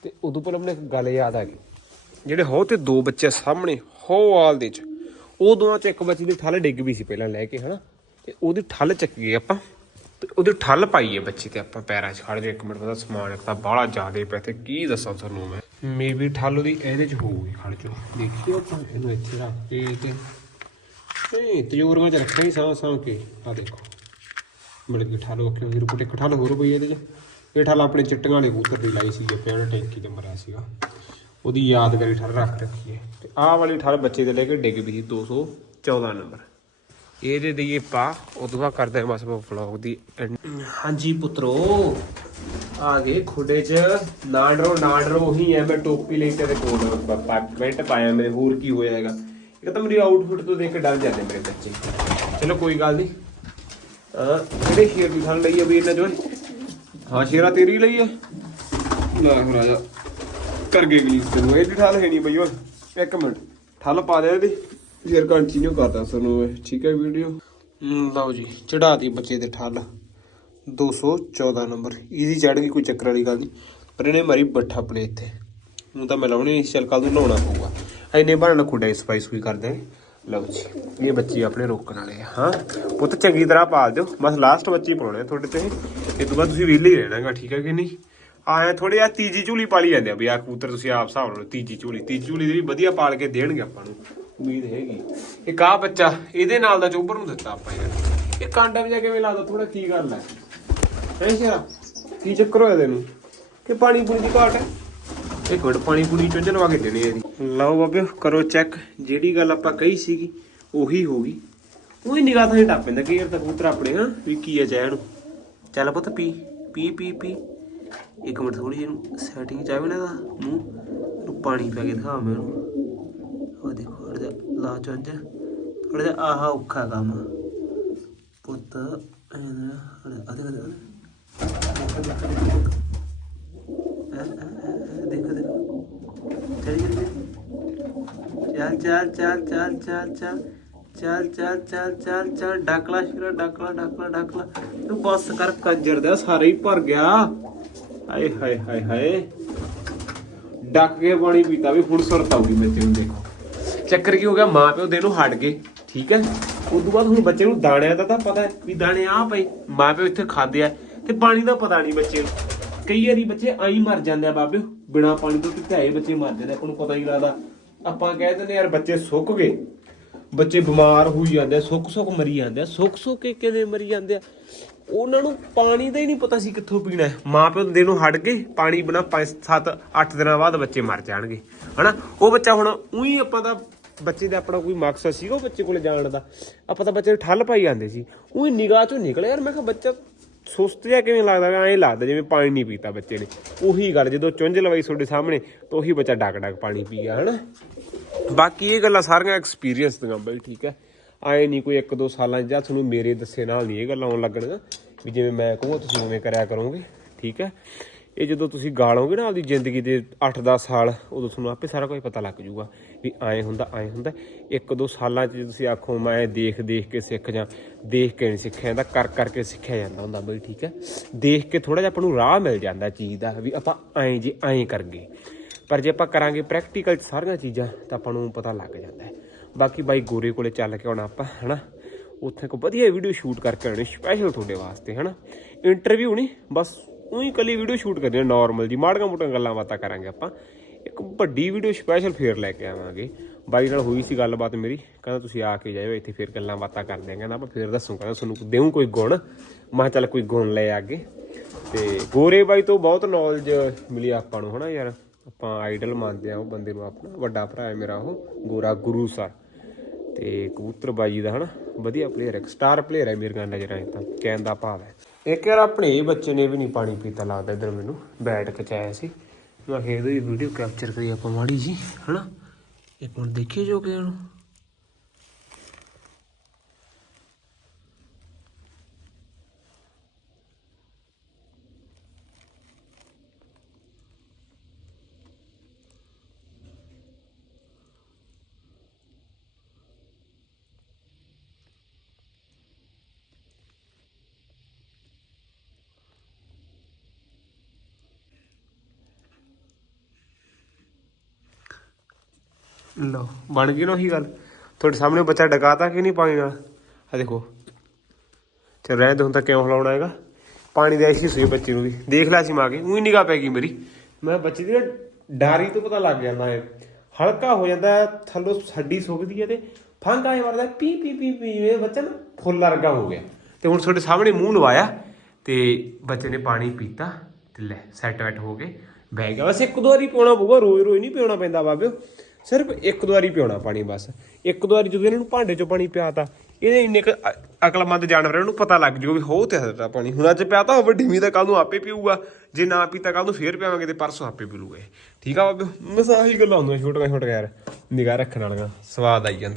ਤੇ ਉਦੋਂ ਪਹਿਲਾਂ ਮੈਨੂੰ ਇੱਕ ਗੱਲ ਯਾਦ ਆ ਗਈ। ਜਿਹੜੇ ਹੋ ਤੇ ਦੋ ਬੱਚੇ ਸਾਹਮਣੇ ਹੋਵਾਲ ਦੇ ਚ। ਉਹ ਦੋਵਾਂ ਚ ਇੱਕ ਬੱਚੇ ਦੀ ਠੱਲ ਡਿੱਗ ਵੀ ਸੀ ਪਹਿਲਾਂ ਲੈ ਕੇ, ਹਨਾ? ਤੇ ਉਹਦੀ ਠੱਲ ਚੱਕ ਆਪਾਂ। ਤੇ ਉਹਦੀ ਠੱਲ ਪਾਈ ਹੈ ਤੇ ਆਪਾਂ ਪੈਰਾਂ 'ਚ ਖੜ ਜੇ ਇੱਕ ਮਿੰਟ ਪਤਾ ਸਮਾਨ ਇੱਕ ਤਾਂ ਬਾਹਲਾ ਜ਼ਿਆਦੇ ਪਿਆ ਤੇ ਕੀ ਦੱਸਾਂ ਤੁਹਾਨੂੰ ਮੈਂ। ਮੇਬੀ ਠੱਲ ਉਹਦੀ ਇਹਦੇ 'ਚ ਹੋਊਗੀ ਖੜ ਜੋ ਦੇਖੀਓ ਆਪਾਂ ਇਹਨੂੰ ਇੱਥੇ ਰੱਖ ਕੇ ਤੇ ਨਹੀਂ ਤਜੂਰੀਆਂ 'ਚ ਰੱਖਿਆ ਹੀ ਸਾਂ ਸਾਂ ਕੇ। ਆ ਦੇਖੋ। ਮਿਲ ਗਈ ਠੱਲ ਓਕੇ ਉਹਦੀ ਰਿਪੋਰਟ ਠੱਲ ਹੋਰ ਪਈ ਇਹਦੇ 'ਚ। ਇਹ ਠੱਲ ਆਪਣੇ ਚਿੱਟੀਆਂ ਵਾਲੇ ਕਬੂਤਰ ਦੀ ਲਾਈ ਸੀ ਜੇ ਪਿਆ ਟੈਂਕੀ ਤੇ ਮਰਿਆ ਸੀਗਾ। ਉਹਦੀ ਯਾਦਗਾਰੀ ਠੱਲ ਰੱਖ ਰੱਖੀਏ ਤੇ ਆਹ ਵਾਲੀ ਠੱਲ ਬੱਚੇ ਦੇ ਲੈ ਕੇ ਡਿੱਗ ਪਈ ਸੀ 214 ਨੰਬਰ। ਇਹਦੇ ਦਈਏ ਪਾ ਉਦੋਂ ਬਾਅਦ ਕਰਦੇ ਹਾਂ ਬਸ ਵਲੌਗ ਦੀ। ਹਾਂਜੀ ਪੁੱਤਰੋ ਆ ਗਏ ਖੁੱਡੇ 'ਚ। ਨਾਡਰੋ ਨਾਡਰੋ ਉਹੀ ਹੈ ਮੈਂ ਟੋਪੀ ਲਈ ਤੇਰੇ ਕੋਲ ਪੈਂਟ ਪਾਇਆ ਮੇਰੇ ਹੋਰ ਕੀ ਹੋਇਆ ਹੈਗਾ। ਇਹ ਤਾਂ ਮੇਰੀ ਆਊਟਫਿਟ ਤੋਂ ਦੇਖ ਕੇ ਡਰ ਜਾਂਦੇ ਮੇਰੇ ਬੱਚੇ। ਚਲੋ ਕੋਈ ਗੱਲ ਨਹੀਂ ਆ ਕਿਹੜੇ ਸ਼ੇਰ ਦੀ ਠੰਡ ਲਈ ਹੈ ਵੀ ਇਹਨਾਂ ਚੋਂ। ਹਾਂ ਸ਼ੇਰਾ ਤੇਰੀ ਲਈ ਹੈ ਲੈ ਹੋ ਰਾਜਾ ਕਰ ਗਏ ਗਲੀਸ ਤੈਨੂੰ। ਇਹਦੀ ਠੱਲ ਹੈ ਨਹੀਂ ਬਈ ਓਏ। ਇੱਕ ਮਿੰਟ। ਠੱਲ ਪਾ ਦੇ ਇਹਦੀ। ਫਿਰ ਕੰਟੀਨਿਊ ਕਰਦਾ ਤੁਹਾਨੂੰ ਇਹ। ਠੀਕ ਹੈ ਵੀਡੀਓ? ਲਓ ਜੀ। ਚੜਾਤੀ ਬੱਚੇ ਦੇ ਠੱਲ। 214 ਨੰਬਰ। ਇਹਦੀ ਚੜ ਗਈ ਕੋਈ ਚੱਕਰ ਵਾਲੀ ਗੱਲ ਨਹੀਂ ਪਰ ਇਹਨੇ ਮਾਰੀ ਬੱਠਾ ਆਪਣੇ ਇੱਥੇ ਹੁਣ ਤਾਂ ਮੈਂ ਲਾਉਣੀ ਨਹੀਂ ਚੱਲ ਕੱਲ ਨੂੰ ਲਾਉਣਾ ਪਊਗਾ। ਐਨੇ ਬਹਾਨੇ ਖੁੱਡਾ ਸਪਾਈਸ ਵੀ ਕਰਦੇ ਲਓ ਜੀ, ਇਹ ਬੱਚੇ ਆਪਣੇ ਰੋਕਣ ਵਾਲੇ ਆ, ਹਾਂ। ਪੁੱਤ ਚੰਗੀ ਤਰ੍ਹਾਂ ਪਾਲ ਦਿਓ। ਬਸ ਲਾਸਟ ਬੱਚੇ ਪਾਉਣੇ ਤੁਹਾਡੇ ਤੇ। ਇਹ ਤੋਂ ਬਾਅਦ ਤੁਸੀਂ ਵਿਹਲੇ ਹੀ ਰਹਿਣਾਗਾ, ਠੀਕ ਹੈ ਕਿ ਨਹੀਂ? ਆਏ ਥੋੜੇ ਆ ਤੀਜੀ ਝੂਲੀ ਪਾਲੀ ਜਾਂਦੇ ਆ ਵੀ ਆ ਕਬੂਤਰ ਤੁਸੀਂ ਆਪ ਹਿਸਾਬ ਨਾਲ ਤੀਜੀ ਝੂਲੀ। ਤੀਜੀ ਝੂਲੀ ਦੀ ਵੀ ਵਧੀਆ ਪਾਲ ਕੇ ਦੇਣਗੇ ਆਪਾਂ ਨੂੰ, ਉਮੀਦ ਹੈਗੀ। ਇੱਕ ਆ ਬੱਚਾ, ਇਹਦੇ ਨਾਲ ਦਾ ਚੋਬਰ ਨੂੰ ਦਿੱਤਾ ਆਪਾਂ ਯਾਰ। ਇਹ ਕਾਂਡਾ ਵੀ ਜਾ ਕਿਵੇਂ ਲੱਗਦਾ ਥੋੜਾ ਕੀ ਗੱਲ ਹੈ। ਹੈ ਕੀ ਚੱਕਰ ਹੋਇਆ ਤੈਨੂੰ? ਕਿ ਪਾਣੀ ਪੂਣੀ ਦੀ ਘਾਟ ਹੈ? ਇੱਕ ਮਿੰਟ, ਪਾਣੀ ਪੂਣੀ ਚੁੰਝ ਲਵਾ ਕੇ ਦੇਣੀ ਇਹਦੀ। ਲਓ ਬਾਬਿਓ ਕਰੋ ਚੈੱਕ। ਜਿਹੜੀ ਗੱਲ ਆਪਾਂ ਕਹੀ ਸੀਗੀ, ਉਹੀ ਹੋ ਗਈ। ਉਹੀ ਨਿਗਾਹ ਤਾਂ ਟੱਪ ਪੈਂਦਾ ਕਿ ਯਾਰ ਤਾਂ ਕਬੂਤਰ ਆਪਣੇ, ਹਾਂ, ਵੀ ਕੀ ਹੈ ਚਾਹ ਨੂੰ ਚੱਲ ਪੁੱਤ, ਪੀ ਪੀ ਪੀ ਪੀ। ਇੱਕ ਮਿੰਟ ਥੋੜੀ ਜਿਹੀ ਸੈਟਿੰਗ ਚਾਹਵੇ ਨਾ ਇਹਦਾ ਮੂੰਹ ਨੂੰ ਪਾਣੀ ਪਾ ਕੇ ਦਿਖਾ ਮੈਂ ਉਹਨੂੰ ਉਹ ਦੇਖੋ ਥੋੜਾ ਜਿਹਾ ਲਾ ਚੁੰਝ ਥੋੜਾ ਜਿਹਾ ਆਹਾ ਔਖਾ ਕੰਮ ਪੁੱਤ ਐਨਾ ਅਦੇ ਅਦੇ ਦੇਖੋ चल चल चल चल चल चल चल ਚੱਲ ਚੱਲ ਚੱਲ ਚੱਲ ਚੱਲ ਡਾਕਲਾ ਸ਼ਿਰਾ ਡਾਕਲਾ ਡਾਕਲਾ ਡਾਕਲਾ ਤੂੰ ਬੱਸ ਕਰ ਕੰਜਰ ਦਾ ਸਾਰੇ ਹੀ ਭਰ ਗਿਆ ਆਏ ਹਾਏ ਹਾਏ ਹਾਏ ਡੱਕ ਕੇ ਪਾਣੀ ਪੀਤਾ ਵੀ ਹੁਣ ਸੁਰਤ ਆਉਗੀ ਮੇਤੇ ਨੂੰ ਦੇਖੋ ਚੱਕਰ ਕੀ ਹੋ ਗਿਆ ਮਾਂ ਪਿਓ ਦੇ ਨੂੰ ਹਟ ਗਏ ਠੀਕ ਹੈ ਉਸ ਤੋਂ ਬਾਅਦ ਹੁਣ ਬੱਚੇ ਨੂੰ ਦਾਣਿਆਂ ਦਾ ਤਾਂ ਪਤਾ ਵੀ ਦਾਣੇ ਆ ਪਏ ਮਾਂ ਪਿਓ ਇੱਥੇ ਖਾਂਦੇ ਆ ਤੇ ਪਾਣੀ ਦਾ ਪਤਾ ਨਹੀਂ ਬੱਚੇ ਨੂੰ ਕਈ ਵਾਰੀ ਬੱਚੇ ਆਈ ਮਰ ਜਾਂਦੇ ਆ ਬਾਬਿਓ ਬਿਨਾ ਪਾਣੀ ਤੋਂ ਕਿਤੇ ਬੱਚੇ ਮਰ ਜਾਂਦੇ ਆਪਾਂ ਨੂੰ ਪਤਾ ਹੀ ਲੱਗਦਾ। ਆਪਾਂ ਕਹਿ ਦਿੰਦੇ ਯਾਰ ਬੱਚੇ ਸੁੱਕ ਗਏ, ਬੱਚੇ ਬਿਮਾਰ ਹੋਈ ਜਾਂਦੇ ਸੁੱਕ ਸੁੱਕ ਮਰੀ ਜਾਂਦੇ ਸੁੱਕ ਸੁੱਕ ਕੇ ਕਿਵੇਂ ਮਰੀ ਜਾਂਦੇ ਆ? ਉਹਨਾਂ ਨੂੰ ਪਾਣੀ ਦਾ ਹੀ ਨਹੀਂ ਪਤਾ ਸੀ ਕਿੱਥੋਂ ਪੀਣਾ ਮਾਂ ਪਿਓ ਦੇ ਨੂੰ ਹਟ ਗਏ ਪਾਣੀ ਬਿਨਾ 5 7 8 ਦਿਨਾਂ ਬਾਅਦ ਬੱਚੇ ਮਰ ਜਾਣਗੇ, ਹਨਾ? ਉਹ ਬੱਚਾ ਹੁਣ ਉਹੀ ਆਪਾਂ ਦਾ, ਬੱਚੇ ਦਾ ਆਪਣਾ ਕੋਈ ਮਕਸਦ ਸੀਗਾ ਬੱਚੇ ਕੋਲੇ ਜਾਣ ਦਾ। ਆਪਾਂ ਤਾਂ ਬੱਚੇ ਨੂੰ ਠੱਲ ਪਾਈ ਜਾਂਦੇ ਸੀ। ਉਹੀ ਨਿਗਾਹ ਚੋਂ ਨਿਕਲਿਆ ਯਾਰ, ਮੈਂ ਕਿਹਾ ਬੱਚਾ ਸੁਸਤ ਜਿਹਾ ਕਿਵੇਂ ਲੱਗਦਾ ਐਂ ਲੱਗਦਾ ਜਿਵੇਂ ਪਾਣੀ ਨਹੀਂ ਪੀਤਾ ਬੱਚੇ ਨੇ। ਉਹੀ ਗੱਲ, ਜਦੋਂ ਚੁੰਝ ਲਵਾਈ ਤੁਹਾਡੇ ਸਾਹਮਣੇ, ਤਾਂ ਉਹੀ ਬੱਚਾ ਡੱਕ ਡੱਕ ਪਾਣੀ ਪੀ ਗਿਆ, ਹਨਾ? ਬਾਕੀ ਇਹ ਗੱਲਾਂ ਸਾਰੀਆਂ ਐਕਸਪੀਰੀਅੰਸ ਦੀਆਂ ਬਈ, ਠੀਕ ਹੈ? ਆਏ ਨਹੀਂ ਕੋਈ ਇੱਕ ਦੋ ਸਾਲਾਂ 'ਚ ਜਾਂ ਤੁਹਾਨੂੰ ਮੇਰੇ ਦੱਸੇ ਨਾਲ ਨਹੀਂ ਇਹ ਗੱਲਾਂ ਆਉਣ ਲੱਗਣਗੀਆਂ, ਵੀ ਜਿਵੇਂ ਮੈਂ ਕਹੂੰ ਤੁਸੀਂ ਉਵੇਂ ਕਰਿਆ ਕਰੋਗੇ, ਠੀਕ ਹੈ? ਇਹ ਜਦੋਂ ਤੁਸੀਂ ਗਾਲੋਗੇ ਨਾ ਆਪਦੀ ਜ਼ਿੰਦਗੀ ਦੇ 8-10 ਸਾਲ, ਉਦੋਂ ਤੁਹਾਨੂੰ ਆਪੇ ਸਾਰਾ ਕੁਝ ਪਤਾ ਲੱਗ ਜੂਗਾ ਵੀ ਐਂ ਹੁੰਦਾ ਐਂ ਹੁੰਦਾ। ਇੱਕ ਦੋ ਸਾਲਾਂ 'ਚ ਜੇ ਤੁਸੀਂ ਆਖੋ ਮੈਂ ਦੇਖ ਦੇਖ ਕੇ ਸਿੱਖ ਜਾਂ, ਦੇਖ ਕੇ ਨਹੀਂ ਸਿੱਖਿਆ ਜਾਂਦਾ, ਕਰ ਕਰਕੇ ਸਿੱਖਿਆ ਜਾਂਦਾ ਹੁੰਦਾ ਬਈ, ਠੀਕ ਹੈ? ਦੇਖ ਕੇ ਥੋੜਾ ਜਿਹਾ ਆਪਾਂ ਨੂੰ ਰਾਹ ਮਿਲ ਜਾਂਦਾ ਚੀਜ਼ ਦਾ ਵੀ ਆਪਾਂ ਐਂ ਜੇ ਐਂ ਕਰਗੇ। ਪਰ ਜੇ ਆਪਾਂ ਕਰਾਂਗੇ ਪ੍ਰੈਕਟੀਕਲ ਚ ਸਾਰੀਆਂ ਚੀਜ਼ਾਂ, ਤਾਂ ਆਪਾਂ ਨੂੰ ਪਤਾ ਲੱਗ ਜਾਂਦਾ ਹੈ। ਬਾਕੀ ਬਾਈ ਗੋਰੇ ਕੋਲੇ ਚੱਲ ਕੇ ਆਉਣਾ ਆਪਾਂ, ਹਨਾ? ਉੱਥੇ ਕੋ ਵਧੀਆ ਵੀਡੀਓ ਸ਼ੂਟ ਕਰਕੇ ਆਉਣੀ ਸਪੈਸ਼ਲ ਤੁਹਾਡੇ ਵਾਸਤੇ, ਹਨਾ? ਇੰਟਰਵਿਊ ਨਹੀਂ, ਬਸ ਉਹੀ ਕੱਲੀ ਵੀਡੀਓ ਸ਼ੂਟ ਕਰਨੀ ਨਾਰਮਲ ਜੀ। ਮਾੜੀਆਂ ਮੋਟੀਆਂ ਗੱਲਾਂ ਬਾਤਾਂ ਕਰਾਂਗੇ ਆਪਾਂ। ਇੱਕ ਵੱਡੀ ਵੀਡੀਓ ਸਪੈਸ਼ਲ ਫੇਰ ਲੈ ਕੇ ਆਵਾਂਗੇ। ਬਾਈ ਨਾਲ ਹੋਈ ਸੀ ਗੱਲਬਾਤ ਮੇਰੀ। ਕਹਿੰਦਾ ਤੁਸੀਂ ਆ ਕੇ ਜਾਇਓ, ਇੱਥੇ ਫੇਰ ਗੱਲਾਂ ਬਾਤਾਂ ਕਰਦੇ ਆਂ। ਕਹਿੰਦਾ ਆਪਾਂ ਫੇਰ ਦੱਸੂ, ਕਹਿੰਦਾ ਤੁਹਾਨੂੰ ਦੇਉਂ ਕੋਈ ਗੁਣ। ਮੈਂ ਕਿਹਾ ਚੱਲ ਕੋਈ ਗੁਣ ਲੈ ਆਗੇ। ਤੇ ਗੋਰੇ ਬਾਈ ਤੋਂ ਬਹੁਤ ਨੌਲੇਜ ਮਿਲੀ ਆਪਾਂ ਨੂੰ, ਹਨਾ ਯਾਰ। ਆਪਾਂ ਆਈਡਲ ਮੰਨਦੇ ਆ, ਉਹ ਬੰਦੇ ਨੂੰ ਆਪਣਾ ਵੱਡਾ ਭਰਾ ਹੈ ਮੇਰਾ ਉਹ, ਗੋਰਾ ਗੁਰੂ ਸਰ। ਤੇ ਕਬੂਤਰ ਬਾਜੀ ਦਾ, ਹਨਾ। ਵਧੀਆ ਪਲੇਅਰ ਹੈ ਸਟਾਰ ਪਲੇਅਰ ਹੈ ਮੇਰੀਆਂ ਨਜ਼ਰਾਂ 'ਚ ਤਾਂ, ਕਹਿਣ ਦਾ ਭਾਵ ਹੈ। ਇੱਕ ਯਾਰ ਆਪਣੇ ਬੱਚੇ ਨੇ ਵੀ ਨਹੀਂ ਪਾਣੀ ਪੀਤਾ ਲੱਗਦਾ ਇਧਰ ਮੈਨੂੰ, ਬੈਠ ਕੇ ਚਾਇਆ ਸੀ। ਮੈਂ ਕਿਹਾ ਇਹਦੀ ਵੀਡੀਓ ਕੈਪਚਰ ਕਰੀ ਆਪਾਂ ਮਾੜੀ ਜੀ ਹਨਾ? ਇੱਕ ਮਿੰਟ ਦੇਖੀਏ ਜੋ ਕਿ ਇਹਨੂੰ। ਲਓ, ਬਣ ਗਈ ਨਾ ਉਹੀ ਗੱਲ। ਤੁਹਾਡੇ ਸਾਹਮਣੇ ਬੱਚਾ ਡਕਾਤਾ ਕਿ ਨਹੀਂ ਪਾਣੀ ਨਾਲ? ਆ ਦੇਖੋ। ਚਲ ਰਹਿਣ ਦੇ ਹੁਣ ਤਾਂ ਕਿਉਂ ਹਲਾਉਣਾ ਹੈਗਾ? ਪਾਣੀ ਦਾ ਐਸੀ ਸੀ ਬੱਚੇ ਨੂੰ ਵੀ। ਦੇਖ ਲਿਆ ਸੀ ਮਾਂ ਕੇ, ਉਹੀ ਨਿਗਾਹ ਪੈ ਗਈ ਮੇਰੀ। ਮੈਂ ਬੱਚੇ ਦੀ ਨਾ ਡਾਰੀ ਤੋਂ ਪਤਾ ਲੱਗ ਜਾਂਦਾ ਹੈ। ਹਲਕਾ ਹੋ ਜਾਂਦਾ ਥੱਲੋਂ ਹੱਡੀ ਸੁੱਕਦੀ ਹੈ ਤੇ ਫੰਗ ਆਏ ਵਰਦਾ ਪੀ ਪੀ ਪੀ ਪੀ, ਇਹ ਬੱਚਾ ਨਾ ਫੁੱਲ ਵਰਗਾ ਹੋ ਗਿਆ। ਤੇ ਹੁਣ ਤੁਹਾਡੇ ਸਾਹਮਣੇ ਮੂੰਹ ਲਵਾਇਆ ਤੇ ਬੱਚੇ ਨੇ ਪਾਣੀ ਪੀਤਾ ਤੇ ਲੈ ਸੈਟ ਵੈਟ ਹੋ ਗਏ। ਬਹਿ ਗਿਆ। ਬਸ ਇੱਕ ਦੋ ਵਾਰੀ ਪਿਉਣਾ ਪਊਗਾ ਰੋਜ਼ ਰੋਜ਼ ਨਹੀਂ ਪਿਉਣਾ ਪੈਂਦਾ ਬਾਬਿਓ ਸਿਰਫ ਇੱਕ ਦੁਆਰੀ ਪਿਉਣਾ ਪਾਣੀ ਬਸ। ਇੱਕ ਦੁਆਰੀ ਜਦੋਂ ਇਹਨਾਂ ਨੂੰ ਭਾਂਡੇ 'ਚੋਂ ਪਾਣੀ ਪਿਆਤਾ, ਇਹਦੇ ਇੰਨੇ ਕੁ ਅਕਲਮੰਦ ਜਾਨਵਰ ਇਹਨੂੰ ਪਤਾ ਲੱਗ ਜੂਗਾ ਵੀ ਹੋ ਤੇ ਹਜ਼ਰਤਾ ਪਾਣੀ। ਹੁਣ ਅੱਜ ਪਿਆਤਾ, ਉਹ ਵੱਡੀ ਮੀਂਹ ਤਾਂ ਕੱਲ ਨੂੰ ਆਪੇ ਪੀਊਗਾ। ਜੇ ਨਾ ਪੀਤਾ ਕੱਲ ਨੂੰ ਫੇਰ ਪਿਆਵਾਂਗੇ ਤੇ ਪਰਸੋਂ ਆਪੇ ਪੀ ਲੂਗਾ ਠੀਕ ਆ ਬਾਬਿਓ ਮੈਂ ਆਹੀ ਗੱਲਾਂ ਹੁੰਦੀਆਂ ਛੋਟੀਆਂ ਛੋਟੀਆਂ ਯਾਰ, ਨਿਗਾਹ ਰੱਖਣ ਵਾਲੀਆਂ, ਸਵਾਦ ਆਈ ਜਾਂਦਾ।